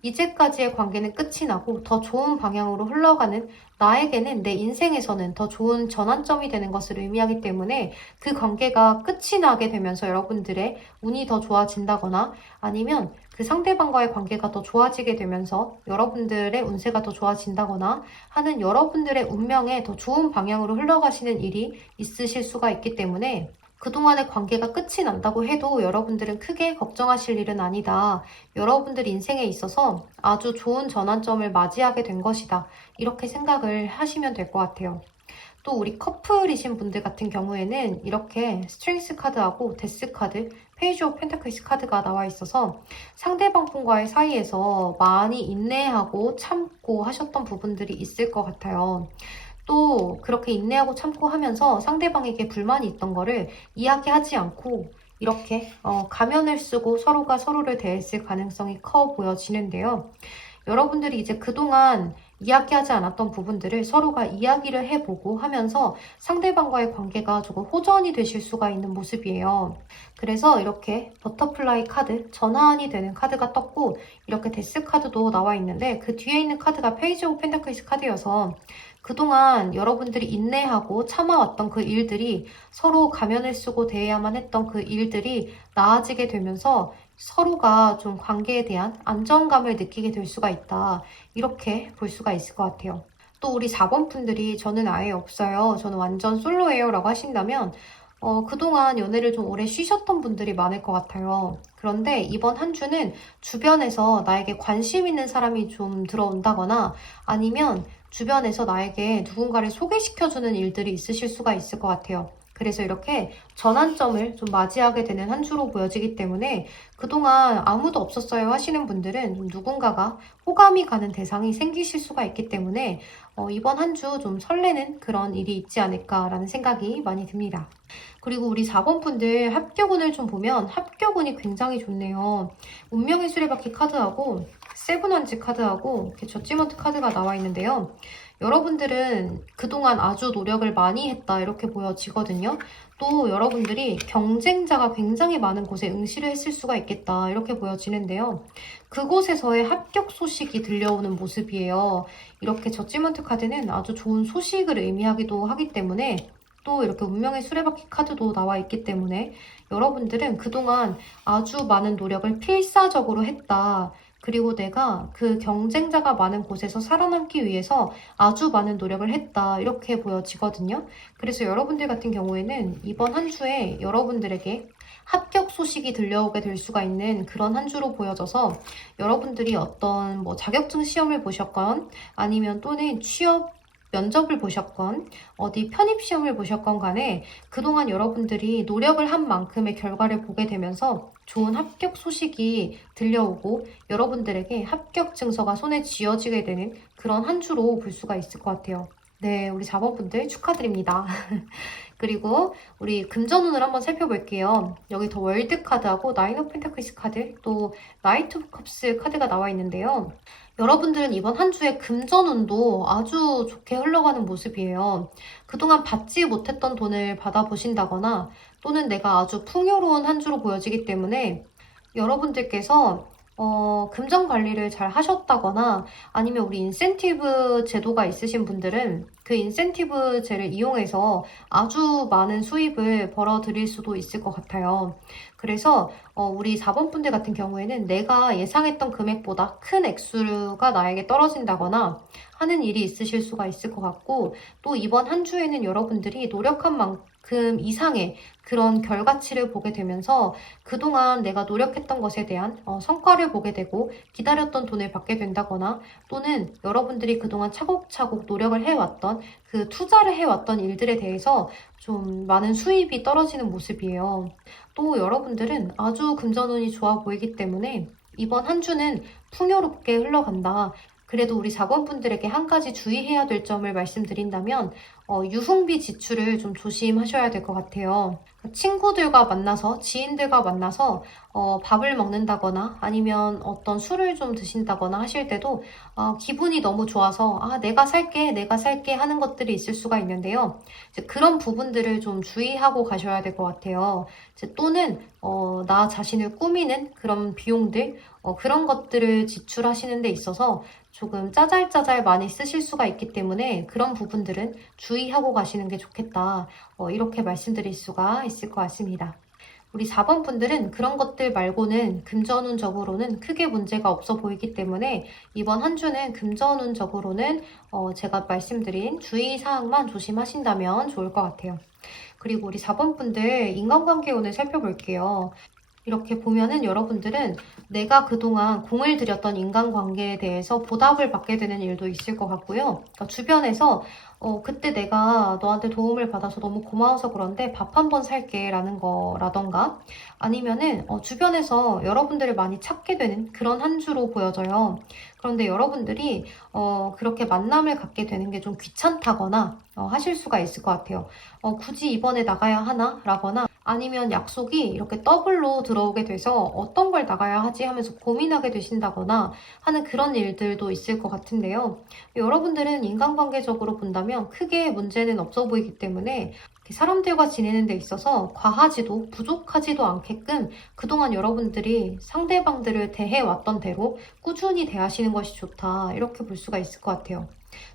이제까지의 관계는 끝이 나고 더 좋은 방향으로 흘러가는, 나에게는 내 인생에서는 더 좋은 전환점이 되는 것을 의미하기 때문에 그 관계가 끝이 나게 되면서 여러분들의 운이 더 좋아진다거나 아니면 그 상대방과의 관계가 더 좋아지게 되면서 여러분들의 운세가 더 좋아진다거나 하는 여러분들의 운명에 더 좋은 방향으로 흘러가시는 일이 있으실 수가 있기 때문에 그동안의 관계가 끝이 난다고 해도 여러분들은 크게 걱정하실 일은 아니다. 여러분들 인생에 있어서 아주 좋은 전환점을 맞이하게 된 것이다. 이렇게 생각을 하시면 될 것 같아요. 또 우리 커플이신 분들 같은 경우에는 이렇게 스트렝스 카드하고 데스 카드, 페이지 오브 펜타클스 카드가 나와 있어서 상대방 분과의 사이에서 많이 인내하고 참고 하셨던 부분들이 있을 것 같아요. 또 그렇게 인내하고 참고 하면서 상대방에게 불만이 있던 거를 이야기하지 않고 이렇게 가면을 쓰고 서로가 서로를 대했을 가능성이 커 보여지는데요. 여러분들이 이제 그동안 이야기하지 않았던 부분들을 서로가 이야기를 해보고 하면서 상대방과의 관계가 조금 호전이 되실 수가 있는 모습이에요. 그래서 이렇게 버터플라이 카드, 전환이 되는 카드가 떴고 이렇게 데스 카드도 나와 있는데 그 뒤에 있는 카드가 페이지 오브 펜타클스 카드여서 그동안 여러분들이 인내하고 참아왔던 그 일들이 서로 가면을 쓰고 대해야만 했던 그 일들이 나아지게 되면서 서로가 좀 관계에 대한 안정감을 느끼게 될 수가 있다. 이렇게 볼 수가 있을 것 같아요. 또 우리 4번 분들이 저는 아예 없어요. 저는 완전 솔로예요 라고 하신다면 그동안 연애를 좀 오래 쉬셨던 분들이 많을 것 같아요. 그런데 이번 한 주는 주변에서 나에게 관심 있는 사람이 좀 들어온다거나 아니면 주변에서 나에게 누군가를 소개시켜주는 일들이 있으실 수가 있을 것 같아요. 그래서 이렇게 전환점을 좀 맞이하게 되는 한 주로 보여지기 때문에 그동안 아무도 없었어요 하시는 분들은 좀 누군가가 호감이 가는 대상이 생기실 수가 있기 때문에 이번 한 주 좀 설레는 그런 일이 있지 않을까라는 생각이 많이 듭니다. 그리고 우리 4번 분들 합격운을 좀 보면 합격운이 굉장히 좋네요. 운명의 수레바퀴 카드하고 세븐원지 카드하고 이렇게 저지먼트 카드가 나와 있는데요. 여러분들은 그동안 아주 노력을 많이 했다 이렇게 보여지거든요. 또 여러분들이 경쟁자가 굉장히 많은 곳에 응시를 했을 수가 있겠다 이렇게 보여지는데요. 그곳에서의 합격 소식이 들려오는 모습이에요. 이렇게 저지먼트 카드는 아주 좋은 소식을 의미하기도 하기 때문에 또 이렇게 운명의 수레바퀴 카드도 나와 있기 때문에 여러분들은 그동안 아주 많은 노력을 필사적으로 했다. 그리고 내가 그 경쟁자가 많은 곳에서 살아남기 위해서 아주 많은 노력을 했다. 이렇게 보여지거든요. 그래서 여러분들 같은 경우에는 이번 한 주에 여러분들에게 합격 소식이 들려오게 될 수가 있는 그런 한 주로 보여져서 여러분들이 어떤 뭐 자격증 시험을 보셨건 아니면 또는 취업 면접을 보셨건 어디 편입시험을 보셨건 간에 그동안 여러분들이 노력을 한 만큼의 결과를 보게 되면서 좋은 합격 소식이 들려오고 여러분들에게 합격 증서가 손에 쥐어지게 되는 그런 한 주로 볼 수가 있을 것 같아요. 네, 우리 4번 분들 축하드립니다. 그리고 우리 금전운을 한번 살펴볼게요. 여기 더 월드 카드하고 나인 오브 펜타클스 카드, 또 나이트 오브 컵스 카드가 나와 있는데요. 여러분들은 이번 한 주에 금전운도 아주 좋게 흘러가는 모습이에요. 그동안 받지 못했던 돈을 받아보신다거나 또는 내가 아주 풍요로운 한 주로 보여지기 때문에 여러분들께서 금전 관리를 잘 하셨다거나 아니면 우리 인센티브 제도가 있으신 분들은 그 인센티브제를 이용해서 아주 많은 수입을 벌어들일 수도 있을 것 같아요. 그래서 우리 4번 분들 같은 경우에는 내가 예상했던 금액보다 큰 액수가 나에게 떨어진다거나 하는 일이 있으실 수가 있을 것 같고, 또 이번 한 주에는 여러분들이 노력한 만큼 이상의 그런 결과치를 보게 되면서 그동안 내가 노력했던 것에 대한 성과를 보게 되고 기다렸던 돈을 받게 된다거나, 또는 여러분들이 그동안 차곡차곡 노력을 해왔던 그 투자를 해왔던 일들에 대해서 좀 많은 수입이 떨어지는 모습이에요. 또 여러분들은 아주 금전운이 좋아 보이기 때문에 이번 한 주는 풍요롭게 흘러간다. 그래도 우리 자본분들에게 한 가지 주의해야 될 점을 말씀드린다면 유흥비 지출을 좀 조심하셔야 될 것 같아요. 친구들과 만나서, 지인들과 만나서 밥을 먹는다거나 아니면 어떤 술을 좀 드신다거나 하실 때도 기분이 너무 좋아서 내가 살게, 내가 살게 하는 것들이 있을 수가 있는데요. 이제 그런 부분들을 좀 주의하고 가셔야 될 것 같아요. 이제 또는 나 자신을 꾸미는 그런 비용들, 그런 것들을 지출하시는 데 있어서 조금 짜잘짜잘 많이 쓰실 수가 있기 때문에 그런 부분들은 주의하고 가시는 게 좋겠다. 이렇게 말씀드릴 수가 있을 것 같습니다. 우리 4번 분들은 그런 것들 말고는 금전운적으로는 크게 문제가 없어 보이기 때문에 이번 한 주는 금전운적으로는 제가 말씀드린 주의사항만 조심하신다면 좋을 것 같아요. 그리고 우리 4번 분들 인간관계 운을 살펴볼게요. 이렇게 보면은 여러분들은 내가 그동안 공을 들였던 인간관계에 대해서 보답을 받게 되는 일도 있을 것 같고요. 그러니까 주변에서 그때 내가 너한테 도움을 받아서 너무 고마워서 그런데 밥 한 번 살게 라는 거라던가, 아니면은 주변에서 여러분들을 많이 찾게 되는 그런 한 주로 보여져요. 그런데 여러분들이 그렇게 만남을 갖게 되는 게 좀 귀찮다거나 하실 수가 있을 것 같아요. 굳이 이번에 나가야 하나? 라거나, 아니면 약속이 이렇게 더블로 들어오게 돼서 어떤 걸 나가야 하지 하면서 고민하게 되신다거나 하는 그런 일들도 있을 것 같은데요. 여러분들은 인간관계적으로 본다면 크게 문제는 없어 보이기 때문에 사람들과 지내는 데 있어서 과하지도 부족하지도 않게끔 그동안 여러분들이 상대방들을 대해왔던 대로 꾸준히 대하시는 것이 좋다. 이렇게 볼 수가 있을 것 같아요.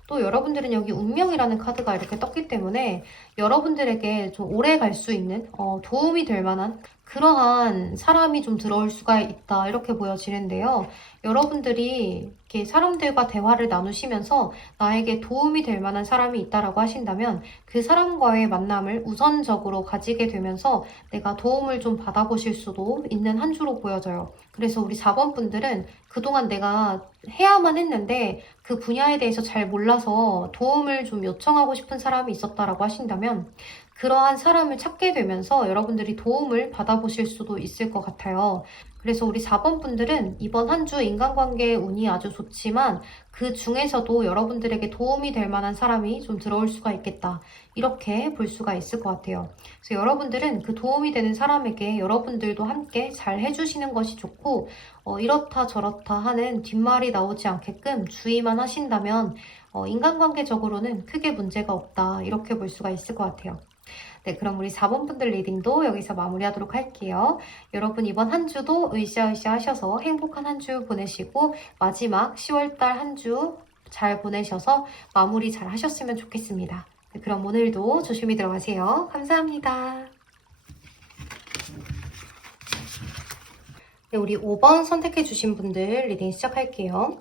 또 여러분들은 여기 운명이라는 카드가 이렇게 떴기 때문에 여러분들에게 좀 오래 갈 수 있는 도움이 될 만한 그러한 사람이 좀 들어올 수가 있다. 이렇게 보여지는데요. 여러분들이 이렇게 사람들과 대화를 나누시면서 나에게 도움이 될 만한 사람이 있다라고 하신다면 그 사람과의 만남을 우선적으로 가지게 되면서 내가 도움을 좀 받아보실 수도 있는 한 주로 보여져요. 그래서 우리 4번 분들은 그동안 내가 해야만 했는데 그 분야에 대해서 잘 몰라서 도움을 좀 요청하고 싶은 사람이 있었다라고 하신다면 그러한 사람을 찾게 되면서 여러분들이 도움을 받아보실 수도 있을 것 같아요. 그래서 우리 4번 분들은 이번 한 주 인간관계 운이 아주 좋지만 그 중에서도 여러분들에게 도움이 될 만한 사람이 좀 들어올 수가 있겠다. 이렇게 볼 수가 있을 것 같아요. 그래서 여러분들은 그 도움이 되는 사람에게 여러분들도 함께 잘 해주시는 것이 좋고 이렇다 저렇다 하는 뒷말이 나오지 않게끔 주의만 하신다면 인간관계적으로는 크게 문제가 없다. 이렇게 볼 수가 있을 것 같아요. 네, 그럼 우리 4번 분들 리딩도 여기서 마무리하도록 할게요. 여러분 이번 한 주도 으쌰으쌰 하셔서 행복한 한 주 보내시고 마지막 10월달 한 주 잘 보내셔서 마무리 잘 하셨으면 좋겠습니다. 네, 그럼 오늘도 조심히 들어가세요. 감사합니다. 네, 우리 5번 선택해주신 분들 리딩 시작할게요.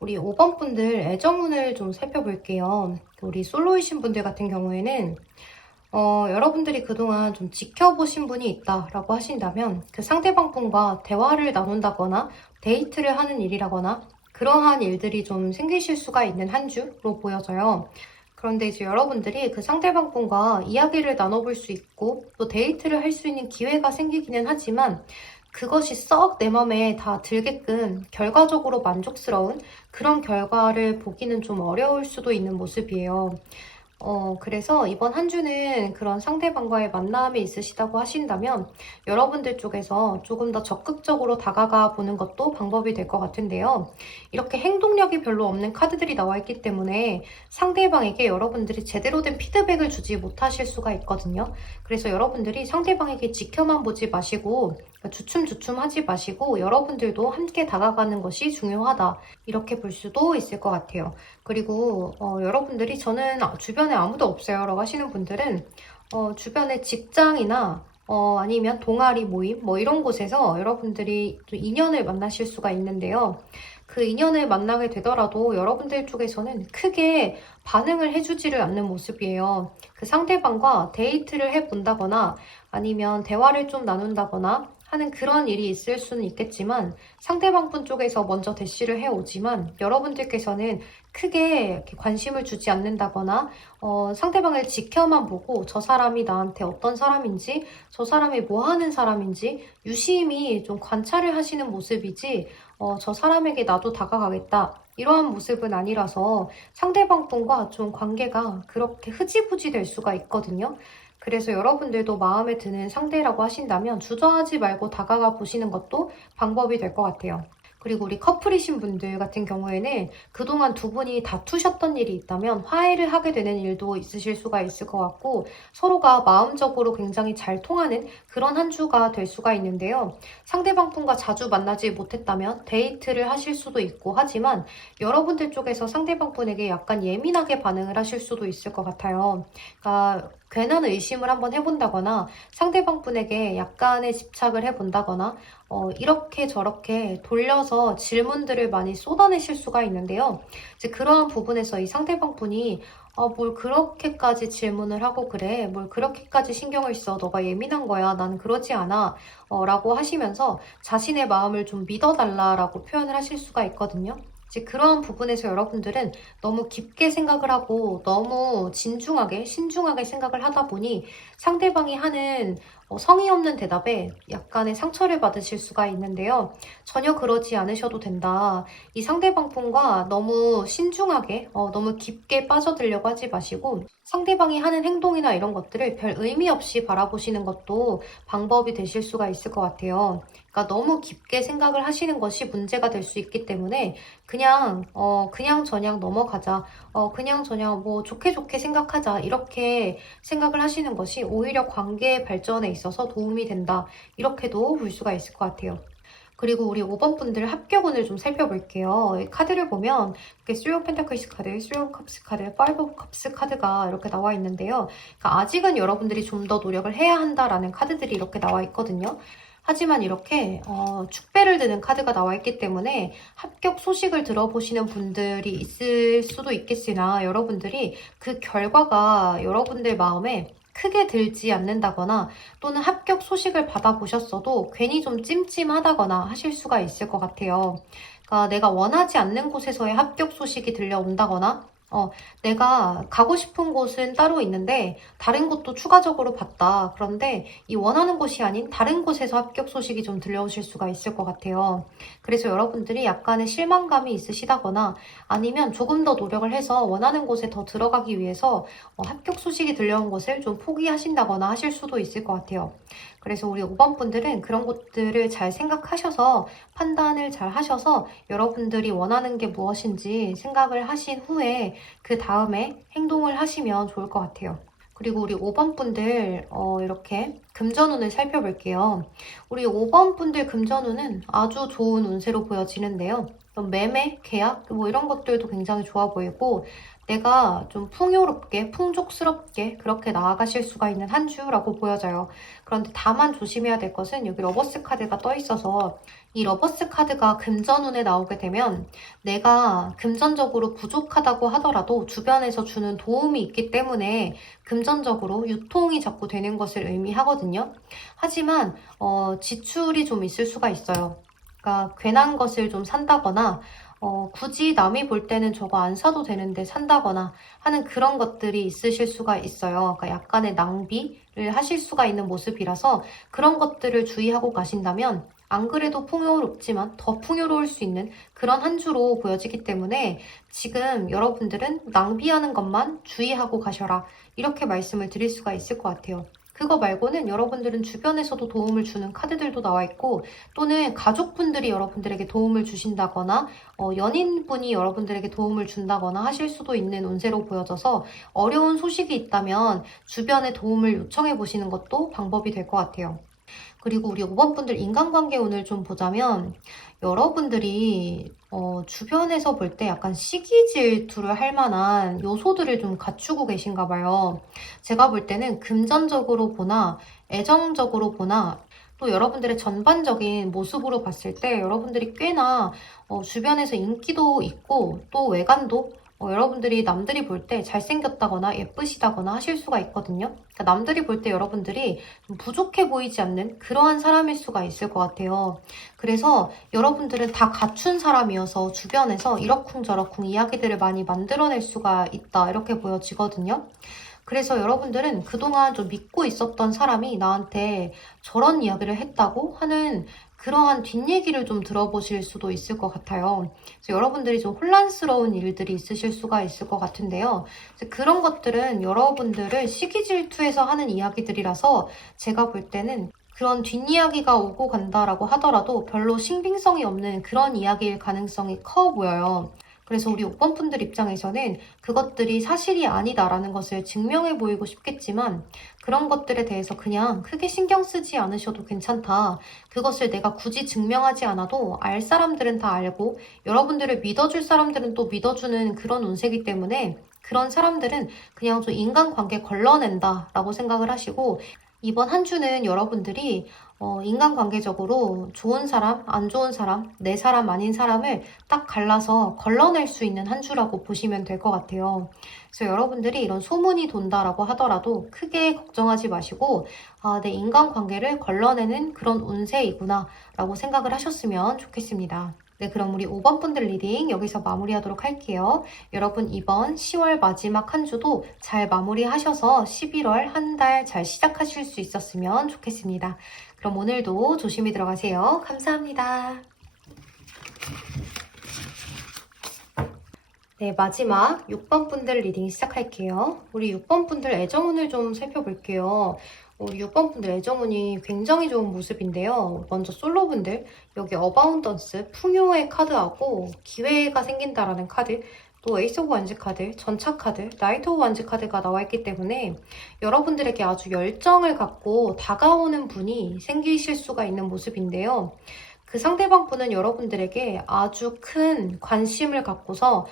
우리 5번 분들 애정운을 좀 살펴볼게요. 우리 솔로이신 분들 같은 경우에는 여러분들이 그동안 좀 지켜보신 분이 있다라고 하신다면 그 상대방 분과 대화를 나눈다거나 데이트를 하는 일이라거나 그러한 일들이 좀 생기실 수가 있는 한 주로 보여져요. 그런데 이제 여러분들이 그 상대방 분과 이야기를 나눠볼 수 있고 또 데이트를 할 수 있는 기회가 생기기는 하지만 그것이 썩 내 맘에 다 들게끔 결과적으로 만족스러운 그런 결과를 보기는 좀 어려울 수도 있는 모습이에요. 그래서 이번 한 주는 그런 상대방과의 만남이 있으시다고 하신다면 여러분들 쪽에서 조금 더 적극적으로 다가가 보는 것도 방법이 될 것 같은데요. 이렇게 행동력이 별로 없는 카드들이 나와 있기 때문에 상대방에게 여러분들이 제대로 된 피드백을 주지 못하실 수가 있거든요. 그래서 여러분들이 상대방에게 지켜만 보지 마시고 주춤주춤 하지 마시고 여러분들도 함께 다가가는 것이 중요하다. 이렇게 볼 수도 있을 것 같아요. 그리고 여러분들이 저는 주변에 아무도 없어요 라고 하시는 분들은 주변에 직장이나 아니면 동아리 모임 뭐 이런 곳에서 여러분들이 또 인연을 만나실 수가 있는데요. 그 인연을 만나게 되더라도 여러분들 쪽에서는 크게 반응을 해주지를 않는 모습이에요. 그 상대방과 데이트를 해본다거나 아니면 대화를 좀 나눈다거나 하는 그런 일이 있을 수는 있겠지만 상대방 분 쪽에서 먼저 대시를 해오지만 여러분들께서는 크게 이렇게 관심을 주지 않는다거나 상대방을 지켜만 보고 저 사람이 나한테 어떤 사람인지 저 사람이 뭐 하는 사람인지 유심히 좀 관찰을 하시는 모습이지 저 사람에게 나도 다가가겠다 이러한 모습은 아니라서 상대방 분과 좀 관계가 그렇게 흐지부지 될 수가 있거든요. 그래서 여러분들도 마음에 드는 상대라고 하신다면 주저하지 말고 다가가 보시는 것도 방법이 될 것 같아요. 그리고 우리 커플이신 분들 같은 경우에는 그동안 두 분이 다투셨던 일이 있다면 화해를 하게 되는 일도 있으실 수가 있을 것 같고 서로가 마음적으로 굉장히 잘 통하는 그런 한 주가 될 수가 있는데요. 상대방 분과 자주 만나지 못했다면 데이트를 하실 수도 있고 하지만 여러분들 쪽에서 상대방 분에게 약간 예민하게 반응을 하실 수도 있을 것 같아요. 그러니까 괜한 의심을 한번 해본다거나 상대방 분에게 약간의 집착을 해본다거나 이렇게 저렇게 돌려서 질문들을 많이 쏟아내실 수가 있는데요. 이제 그러한 부분에서 이 상대방 분이 뭘 그렇게까지 질문을 하고 그래? 뭘 그렇게까지 신경을 써? 너가 예민한 거야. 난 그러지 않아. 라고 하시면서 자신의 마음을 좀 믿어달라라고 표현을 하실 수가 있거든요. 이제 그런 부분에서 여러분들은 너무 깊게 생각을 하고 너무 진중하게, 신중하게 생각을 하다 보니 상대방이 하는 성의 없는 대답에 약간의 상처를 받으실 수가 있는데요. 전혀 그러지 않으셔도 된다. 이 상대방 분과 너무 신중하게, 너무 깊게 빠져들려고 하지 마시고 상대방이 하는 행동이나 이런 것들을 별 의미 없이 바라보시는 것도 방법이 되실 수가 있을 것 같아요. 그러니까 너무 깊게 생각을 하시는 것이 문제가 될 수 있기 때문에 그냥 저냥 넘어가자. 그냥 저냥 뭐 좋게 좋게 생각하자. 이렇게 생각을 하시는 것이 오히려 관계의 발전에 있어서 도움이 된다. 이렇게도 볼 수가 있을 것 같아요. 그리고 우리 5번 분들 합격운을 좀 살펴볼게요. 이 카드를 보면 이렇게 3 of Pentacles 카드, 3 of Cups 카드, 5 of Cups 카드가 이렇게 나와 있는데요. 그러니까 아직은 여러분들이 좀 더 노력을 해야 한다라는 카드들이 이렇게 나와 있거든요. 하지만 이렇게 축배를 드는 카드가 나와 있기 때문에 합격 소식을 들어보시는 분들이 있을 수도 있겠으나 여러분들이 그 결과가 여러분들 마음에 크게 들지 않는다거나 또는 합격 소식을 받아보셨어도 괜히 좀 찜찜하다거나 하실 수가 있을 것 같아요. 그러니까 내가 원하지 않는 곳에서의 합격 소식이 들려온다거나 내가 가고 싶은 곳은 따로 있는데 다른 곳도 추가적으로 봤다. 그런데 이 원하는 곳이 아닌 다른 곳에서 합격 소식이 좀 들려오실 수가 있을 것 같아요. 그래서 여러분들이 약간의 실망감이 있으시다거나 아니면 조금 더 노력을 해서 원하는 곳에 더 들어가기 위해서 합격 소식이 들려온 것을 좀 포기하신다거나 하실 수도 있을 것 같아요. 그래서 우리 5번 분들은 그런 것들을 잘 생각하셔서 판단을 잘 하셔서 여러분들이 원하는 게 무엇인지 생각을 하신 후에 그 다음에 행동을 하시면 좋을 것 같아요. 그리고 우리 5번 분들 이렇게 금전운을 살펴볼게요. 우리 5번 분들 금전운은 아주 좋은 운세로 보여지는데요. 매매, 계약 뭐 이런 것들도 굉장히 좋아 보이고 내가 좀 풍요롭게, 풍족스럽게 그렇게 나아가실 수가 있는 한 주라고 보여져요. 그런데 다만 조심해야 될 것은 여기 러버스 카드가 떠 있어서 이 러버스 카드가 금전운에 나오게 되면 내가 금전적으로 부족하다고 하더라도 주변에서 주는 도움이 있기 때문에 금전적으로 유통이 자꾸 되는 것을 의미하거든요. 하지만 지출이 좀 있을 수가 있어요. 그러니까 괜한 것을 좀 산다거나 굳이 남이 볼 때는 저거 안 사도 되는데 산다거나 하는 그런 것들이 있으실 수가 있어요. 그러니까 약간의 낭비를 하실 수가 있는 모습이라서 그런 것들을 주의하고 가신다면 안 그래도 풍요롭지만 더 풍요로울 수 있는 그런 한 주로 보여지기 때문에 지금 여러분들은 낭비하는 것만 주의하고 가셔라. 이렇게 말씀을 드릴 수가 있을 것 같아요. 그거 말고는 여러분들은 주변에서도 도움을 주는 카드들도 나와 있고 또는 가족분들이 여러분들에게 도움을 주신다거나 연인분이 여러분들에게 도움을 준다거나 하실 수도 있는 운세로 보여져서 어려운 소식이 있다면 주변에 도움을 요청해 보시는 것도 방법이 될 것 같아요. 그리고 우리 5번 분들 인간관계 운을 좀 보자면 여러분들이 주변에서 볼 때 약간 시기 질투를 할 만한 요소들을 좀 갖추고 계신가 봐요. 제가 볼 때는 금전적으로 보나 애정적으로 보나 또 여러분들의 전반적인 모습으로 봤을 때 여러분들이 꽤나 주변에서 인기도 있고 또 외관도 여러분들이 남들이 볼 때 잘생겼다거나 예쁘시다거나 하실 수가 있거든요. 그러니까 남들이 볼 때 여러분들이 좀 부족해 보이지 않는 그러한 사람일 수가 있을 것 같아요. 그래서 여러분들은 다 갖춘 사람이어서 주변에서 이러쿵저러쿵 이야기들을 많이 만들어낼 수가 있다 이렇게 보여지거든요. 그래서 여러분들은 그동안 좀 믿고 있었던 사람이 나한테 저런 이야기를 했다고 하는 그러한 뒷얘기를 좀 들어보실 수도 있을 것 같아요. 그래서 여러분들이 좀 혼란스러운 일들이 있으실 수가 있을 것 같은데요. 그런 것들은 여러분들을 시기 질투해서 하는 이야기들이라서 제가 볼 때는 그런 뒷이야기가 오고 간다라고 하더라도 별로 신빙성이 없는 그런 이야기일 가능성이 커 보여요. 그래서 우리 5번 분들 입장에서는 그것들이 사실이 아니다라는 것을 증명해 보이고 싶겠지만 그런 것들에 대해서 그냥 크게 신경 쓰지 않으셔도 괜찮다. 그것을 내가 굳이 증명하지 않아도 알 사람들은 다 알고 여러분들을 믿어줄 사람들은 또 믿어주는 그런 운세이기 때문에 그런 사람들은 그냥 좀 인간관계 걸러낸다라고 생각을 하시고 이번 한 주는 여러분들이 인간관계적으로 좋은 사람, 안 좋은 사람, 내 사람, 아닌 사람을 딱 갈라서 걸러낼 수 있는 한 주라고 보시면 될 것 같아요. 그래서 여러분들이 이런 소문이 돈다라고 하더라도 크게 걱정하지 마시고 내 인간관계를 걸러내는 그런 운세이구나 라고 생각을 하셨으면 좋겠습니다. 네, 그럼 우리 5번 분들 리딩 여기서 마무리하도록 할게요. 여러분 이번 10월 마지막 한 주도 잘 마무리하셔서 11월 한 달 잘 시작하실 수 있었으면 좋겠습니다. 그럼 오늘도 조심히 들어가세요. 감사합니다. 네, 마지막 6번 분들 리딩 시작할게요. 우리 6번 분들 애정운을 좀 살펴볼게요. 우리 6번 분들 애정운이 굉장히 좋은 모습인데요. 먼저 솔로분들, 여기 어바운던스, 풍요의 카드하고 기회가 생긴다라는 카드, 또 에이스 오브 완즈 카드, 전차 카드, 나이트 오브 완즈 카드가 나와 있기 때문에 여러분들에게 아주 열정을 갖고 다가오는 분이 생기실 수가 있는 모습인데요. 그 상대방 분은 여러분들에게 아주 큰 관심을 갖고서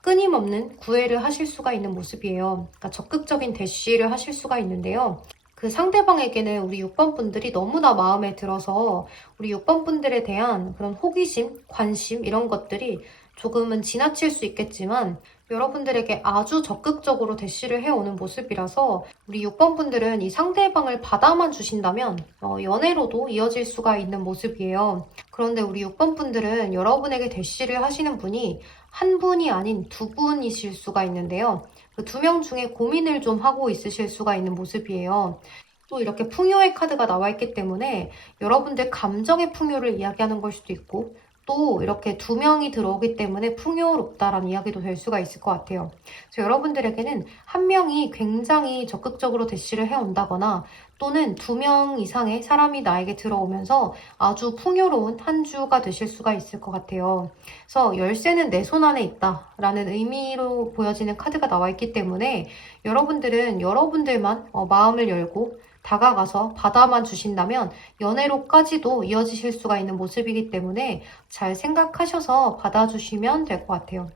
끊임없는 구애를 하실 수가 있는 모습이에요. 그러니까 적극적인 대시를 하실 수가 있는데요. 그 상대방에게는 우리 6번 분들이 너무나 마음에 들어서 우리 6번 분들에 대한 그런 호기심, 관심 이런 것들이 조금은 지나칠 수 있겠지만 여러분들에게 아주 적극적으로 대시를 해오는 모습이라서 우리 6번 분들은 이 상대방을 받아만 주신다면 연애로도 이어질 수가 있는 모습이에요. 그런데 우리 6번 분들은 여러분에게 대시를 하시는 분이 한 분이 아닌 두 분이실 수가 있는데요. 그 두 명 중에 고민을 좀 하고 있으실 수가 있는 모습이에요. 또 이렇게 풍요의 카드가 나와 있기 때문에 여러분들 감정의 풍요를 이야기하는 걸 수도 있고 또 이렇게 두 명이 들어오기 때문에 풍요롭다라는 이야기도 될 수가 있을 것 같아요. 그래서 여러분들에게는 한 명이 굉장히 적극적으로 대시를 해온다거나 또는 두 명 이상의 사람이 나에게 들어오면서 아주 풍요로운 한 주가 되실 수가 있을 것 같아요. 그래서 열쇠는 내 손 안에 있다라는 의미로 보여지는 카드가 나와 있기 때문에 여러분들은 여러분들만 마음을 열고 다가가서 받아만 주신다면 연애로까지도 이어지실 수가 있는 모습이기 때문에 잘 생각하셔서 받아주시면 될 것 같아요.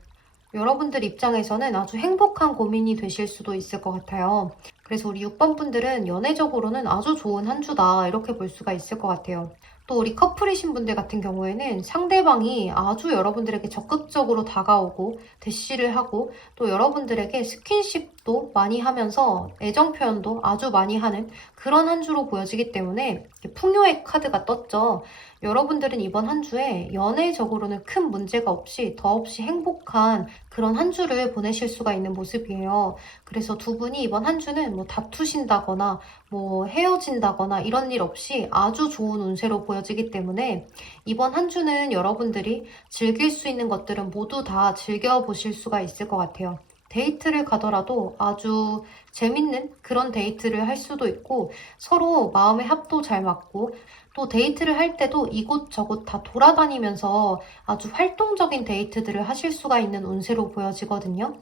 여러분들 입장에서는 아주 행복한 고민이 되실 수도 있을 것 같아요. 그래서 우리 6번 분들은 연애적으로는 아주 좋은 한 주다 이렇게 볼 수가 있을 것 같아요. 또 우리 커플이신 분들 같은 경우에는 상대방이 아주 여러분들에게 적극적으로 다가오고 대시를 하고 또 여러분들에게 스킨십도 많이 하면서 애정 표현도 아주 많이 하는 그런 한 주로 보여지기 때문에 풍요의 카드가 떴죠. 여러분들은 이번 한 주에 연애적으로는 큰 문제가 없이 더없이 행복한 그런 한 주를 보내실 수가 있는 모습이에요. 그래서 두 분이 이번 한 주는 뭐 다투신다거나 뭐 헤어진다거나 이런 일 없이 아주 좋은 운세로 보여지기 때문에 이번 한 주는 여러분들이 즐길 수 있는 것들은 모두 다 즐겨보실 수가 있을 것 같아요. 데이트를 가더라도 아주 재밌는 그런 데이트를 할 수도 있고 서로 마음의 합도 잘 맞고 또 데이트를 할 때도 이곳저곳 다 돌아다니면서 아주 활동적인 데이트들을 하실 수가 있는 운세로 보여지거든요.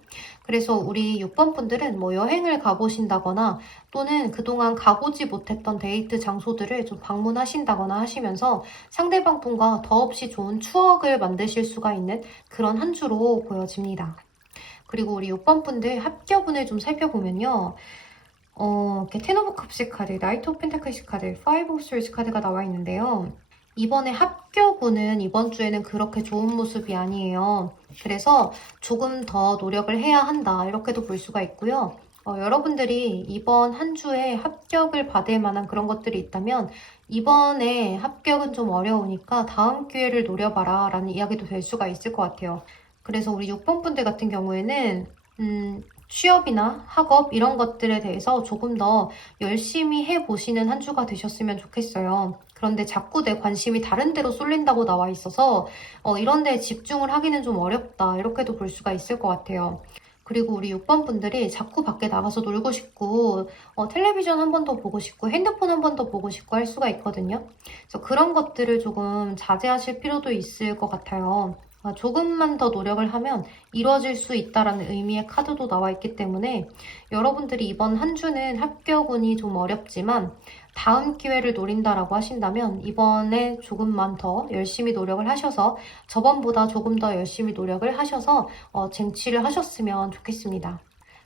그래서 우리 6번 분들은 뭐 여행을 가보신다거나 또는 그동안 가보지 못했던 데이트 장소들을 좀 방문하신다거나 하시면서 상대방 분과 더없이 좋은 추억을 만드실 수가 있는 그런 한 주로 보여집니다. 그리고 우리 6번 분들 합격운을 좀 살펴보면요. 이렇게 텐 오브 컵스 카드, 나이트 오브 펜타클스 카드, 파이브 오브 스워즈 카드가 나와 있는데요. 이번에 합격운은 이번 주에는 그렇게 좋은 모습이 아니에요. 그래서 조금 더 노력을 해야 한다, 이렇게도 볼 수가 있고요. 여러분들이 이번 한 주에 합격을 받을 만한 그런 것들이 있다면 이번에 합격은 좀 어려우니까 다음 기회를 노려봐라 라는 이야기도 될 수가 있을 것 같아요. 그래서 우리 6번 분들 같은 경우에는 취업이나 학업 이런 것들에 대해서 조금 더 열심히 해보시는 한 주가 되셨으면 좋겠어요. 그런데 자꾸 내 관심이 다른 데로 쏠린다고 나와 있어서 이런 데에 집중을 하기는 좀 어렵다, 이렇게도 볼 수가 있을 것 같아요. 그리고 우리 6번 분들이 자꾸 밖에 나가서 놀고 싶고 텔레비전 한 번 더 보고 싶고 핸드폰 한 번 더 보고 싶고 할 수가 있거든요. 그래서 그런 것들을 조금 자제하실 필요도 있을 것 같아요. 조금만 더 노력을 하면 이루어질 수 있다라는 의미의 카드도 나와 있기 때문에 여러분들이 이번 한 주는 합격운이 좀 어렵지만 다음 기회를 노린다라고 하신다면 이번에 조금만 더 열심히 노력을 하셔서 저번보다 조금 더 열심히 노력을 하셔서 쟁취를 하셨으면 좋겠습니다.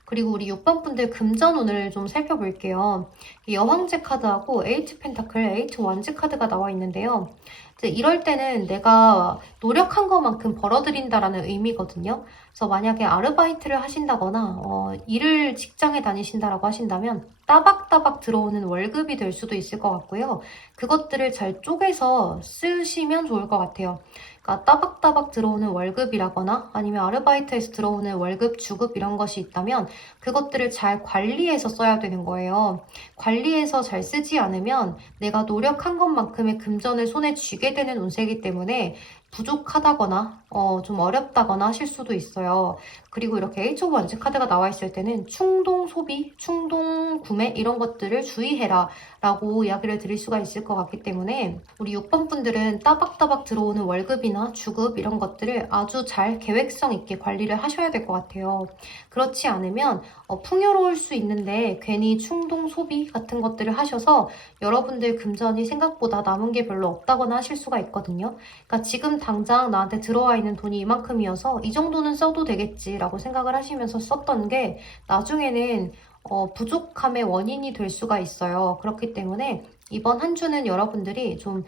그리고 우리 6번 분들 금전운을 좀 살펴볼게요. 여왕제 카드하고 에이트 펜타클, 에이트 완즈 카드가 나와 있는데요. 이제 이럴 때는 내가 노력한 것만큼 벌어들인다라는 의미거든요. 그래서 만약에 아르바이트를 하신다거나 일을 직장에 다니신다라고 하신다면 따박따박 들어오는 월급이 될 수도 있을 것 같고요. 그것들을 잘 쪼개서 쓰시면 좋을 것 같아요. 그러니까 따박따박 들어오는 월급이라거나 아니면 아르바이트에서 들어오는 월급, 주급 이런 것이 있다면 그것들을 잘 관리해서 써야 되는 거예요. 관리해서 잘 쓰지 않으면 내가 노력한 것만큼의 금전을 손에 쥐게 되는 운세이기 때문에 부족하다거나 좀 어렵다거나 하실 수도 있어요. 그리고 이렇게 H 오브 원즈 카드가 나와 있을 때는 충동 소비, 충동 구매 이런 것들을 주의해라 라고 이야기를 드릴 수가 있을 것 같기 때문에 우리 6번 분들은 따박따박 들어오는 월급이나 주급 이런 것들을 아주 잘 계획성 있게 관리를 하셔야 될 것 같아요. 그렇지 않으면 풍요로울 수 있는데 괜히 충동 소비 같은 것들을 하셔서 여러분들 금전이 생각보다 남은 게 별로 없다거나 하실 수가 있거든요. 그러니까 지금 당장 나한테 들어와 있는 돈이 이만큼이어서 이 정도는 써도 되겠지라고 생각을 하시면서 썼던 게 나중에는 부족함의 원인이 될 수가 있어요. 그렇기 때문에 이번 한 주는 여러분들이 좀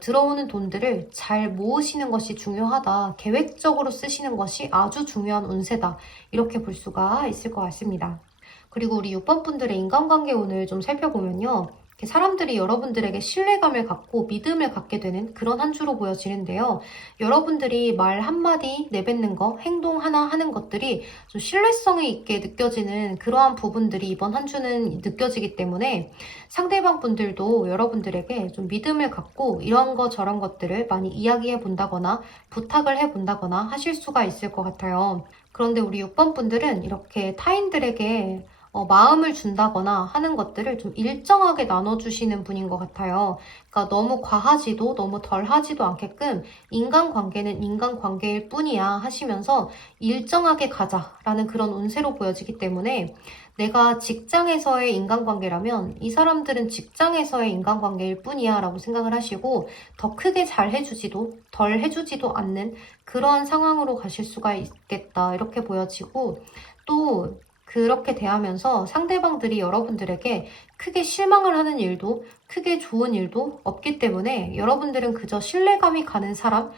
들어오는 돈들을 잘 모으시는 것이 중요하다. 계획적으로 쓰시는 것이 아주 중요한 운세다. 이렇게 볼 수가 있을 것 같습니다. 그리고 우리 6번 분들의 인간관계 운을 좀 살펴보면요. 사람들이 여러분들에게 신뢰감을 갖고 믿음을 갖게 되는 그런 한 주로 보여지는데요. 여러분들이 말 한마디 내뱉는 거, 행동 하나 하는 것들이 좀 신뢰성이 있게 느껴지는 그러한 부분들이 이번 한 주는 느껴지기 때문에 상대방 분들도 여러분들에게 좀 믿음을 갖고 이런 거 저런 것들을 많이 이야기해 본다거나 부탁을 해 본다거나 하실 수가 있을 것 같아요. 그런데 우리 6번 분들은 이렇게 타인들에게 마음을 준다거나 하는 것들을 좀 일정하게 나눠주시는 분인 것 같아요. 그러니까 너무 과하지도 너무 덜하지도 않게끔 인간관계는 인간관계일 뿐이야 하시면서 일정하게 가자라는 그런 운세로 보여지기 때문에 내가 직장에서의 인간관계라면 이 사람들은 직장에서의 인간관계일 뿐이야 라고 생각을 하시고 더 크게 잘 해주지도 덜 해주지도 않는 그러한 상황으로 가실 수가 있겠다, 이렇게 보여지고 또 그렇게 대하면서 상대방들이 여러분들에게 크게 실망을 하는 일도 크게 좋은 일도 없기 때문에 여러분들은 그저 신뢰감이 가는 사람,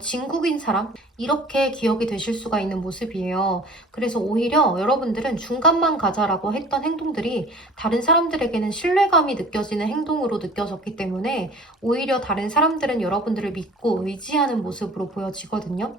진국인 사람 이렇게 기억이 되실 수가 있는 모습이에요. 그래서 오히려 여러분들은 중간만 가자라고 했던 행동들이 다른 사람들에게는 신뢰감이 느껴지는 행동으로 느껴졌기 때문에 오히려 다른 사람들은 여러분들을 믿고 의지하는 모습으로 보여지거든요.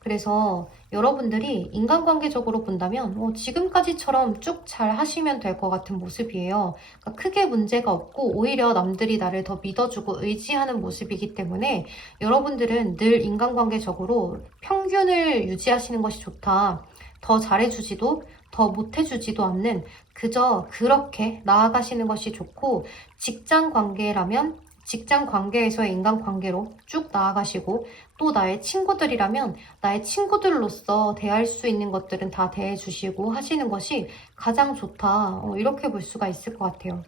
그래서 여러분들이 인간관계적으로 본다면 지금까지처럼 쭉 잘 하시면 될 것 같은 모습이에요. 그러니까 크게 문제가 없고 오히려 남들이 나를 더 믿어주고 의지하는 모습이기 때문에 여러분들은 늘 인간관계적으로 평균을 유지하시는 것이 좋다. 더 잘해주지도 더 못해주지도 않는 그저 그렇게 나아가시는 것이 좋고 직장 관계라면 직장 관계에서의 인간관계로 쭉 나아가시고 또 나의 친구들이라면 나의 친구들로서 대할 수 있는 것들은 다 대해주시고 하시는 것이 가장 좋다. 이렇게 볼 수가 있을 것 같아요.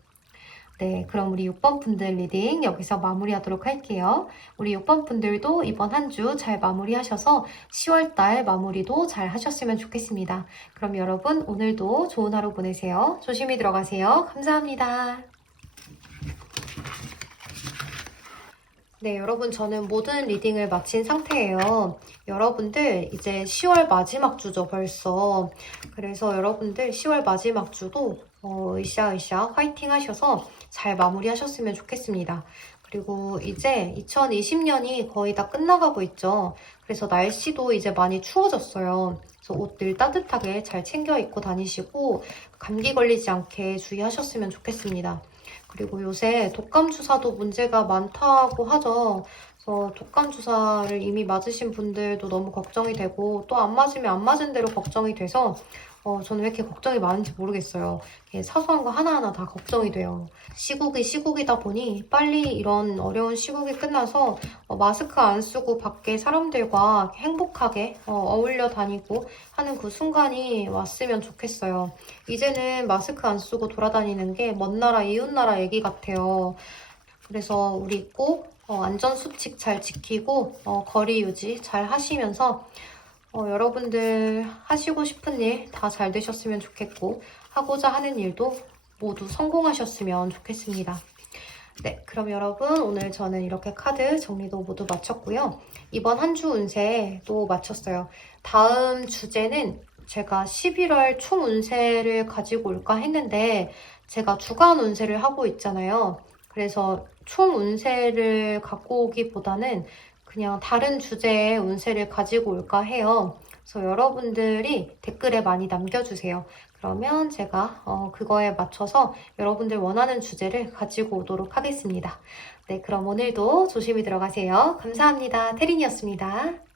네, 그럼 우리 6번 분들 리딩 여기서 마무리하도록 할게요. 우리 6번 분들도 이번 한 주 잘 마무리하셔서 10월달 마무리도 잘 하셨으면 좋겠습니다. 그럼 여러분 오늘도 좋은 하루 보내세요. 조심히 들어가세요. 감사합니다. 네, 여러분 저는 모든 리딩을 마친 상태예요. 여러분들 이제 10월 마지막 주죠, 벌써. 그래서 여러분들 10월 마지막 주도 으쌰으쌰 화이팅 하셔서 잘 마무리하셨으면 좋겠습니다. 그리고 이제 2020년이 거의 다 끝나가고 있죠. 그래서 날씨도 이제 많이 추워졌어요. 그래서 옷들 따뜻하게 잘 챙겨 입고 다니시고 감기 걸리지 않게 주의하셨으면 좋겠습니다. 그리고 요새 독감 주사도 문제가 많다고 하죠. 그래서 독감 주사를 이미 맞으신 분들도 너무 걱정이 되고 또 안 맞으면 안 맞은 대로 걱정이 돼서 저는 왜 이렇게 걱정이 많은지 모르겠어요. 사소한 거 하나하나 다 걱정이 돼요. 시국이 시국이다 보니 빨리 이런 어려운 시국이 끝나서 마스크 안 쓰고 밖에 사람들과 행복하게 어울려 다니고 하는 그 순간이 왔으면 좋겠어요. 이제는 마스크 안 쓰고 돌아다니는 게 먼 나라 이웃 나라 얘기 같아요. 그래서 우리 꼭 안전수칙 잘 지키고 거리 유지 잘 하시면서 여러분들 하시고 싶은 일 다 잘 되셨으면 좋겠고 하고자 하는 일도 모두 성공하셨으면 좋겠습니다. 네, 그럼 여러분 오늘 저는 이렇게 카드 정리도 모두 마쳤고요. 이번 한 주 운세도 마쳤어요. 다음 주제는 제가 11월 총 운세를 가지고 올까 했는데 제가 주간 운세를 하고 있잖아요. 그래서 총 운세를 갖고 오기보다는 그냥 다른 주제의 운세를 가지고 올까 해요. 그래서 여러분들이 댓글에 많이 남겨주세요. 그러면 제가 그거에 맞춰서 여러분들 원하는 주제를 가지고 오도록 하겠습니다. 네, 그럼 오늘도 조심히 들어가세요. 감사합니다. 태린이었습니다.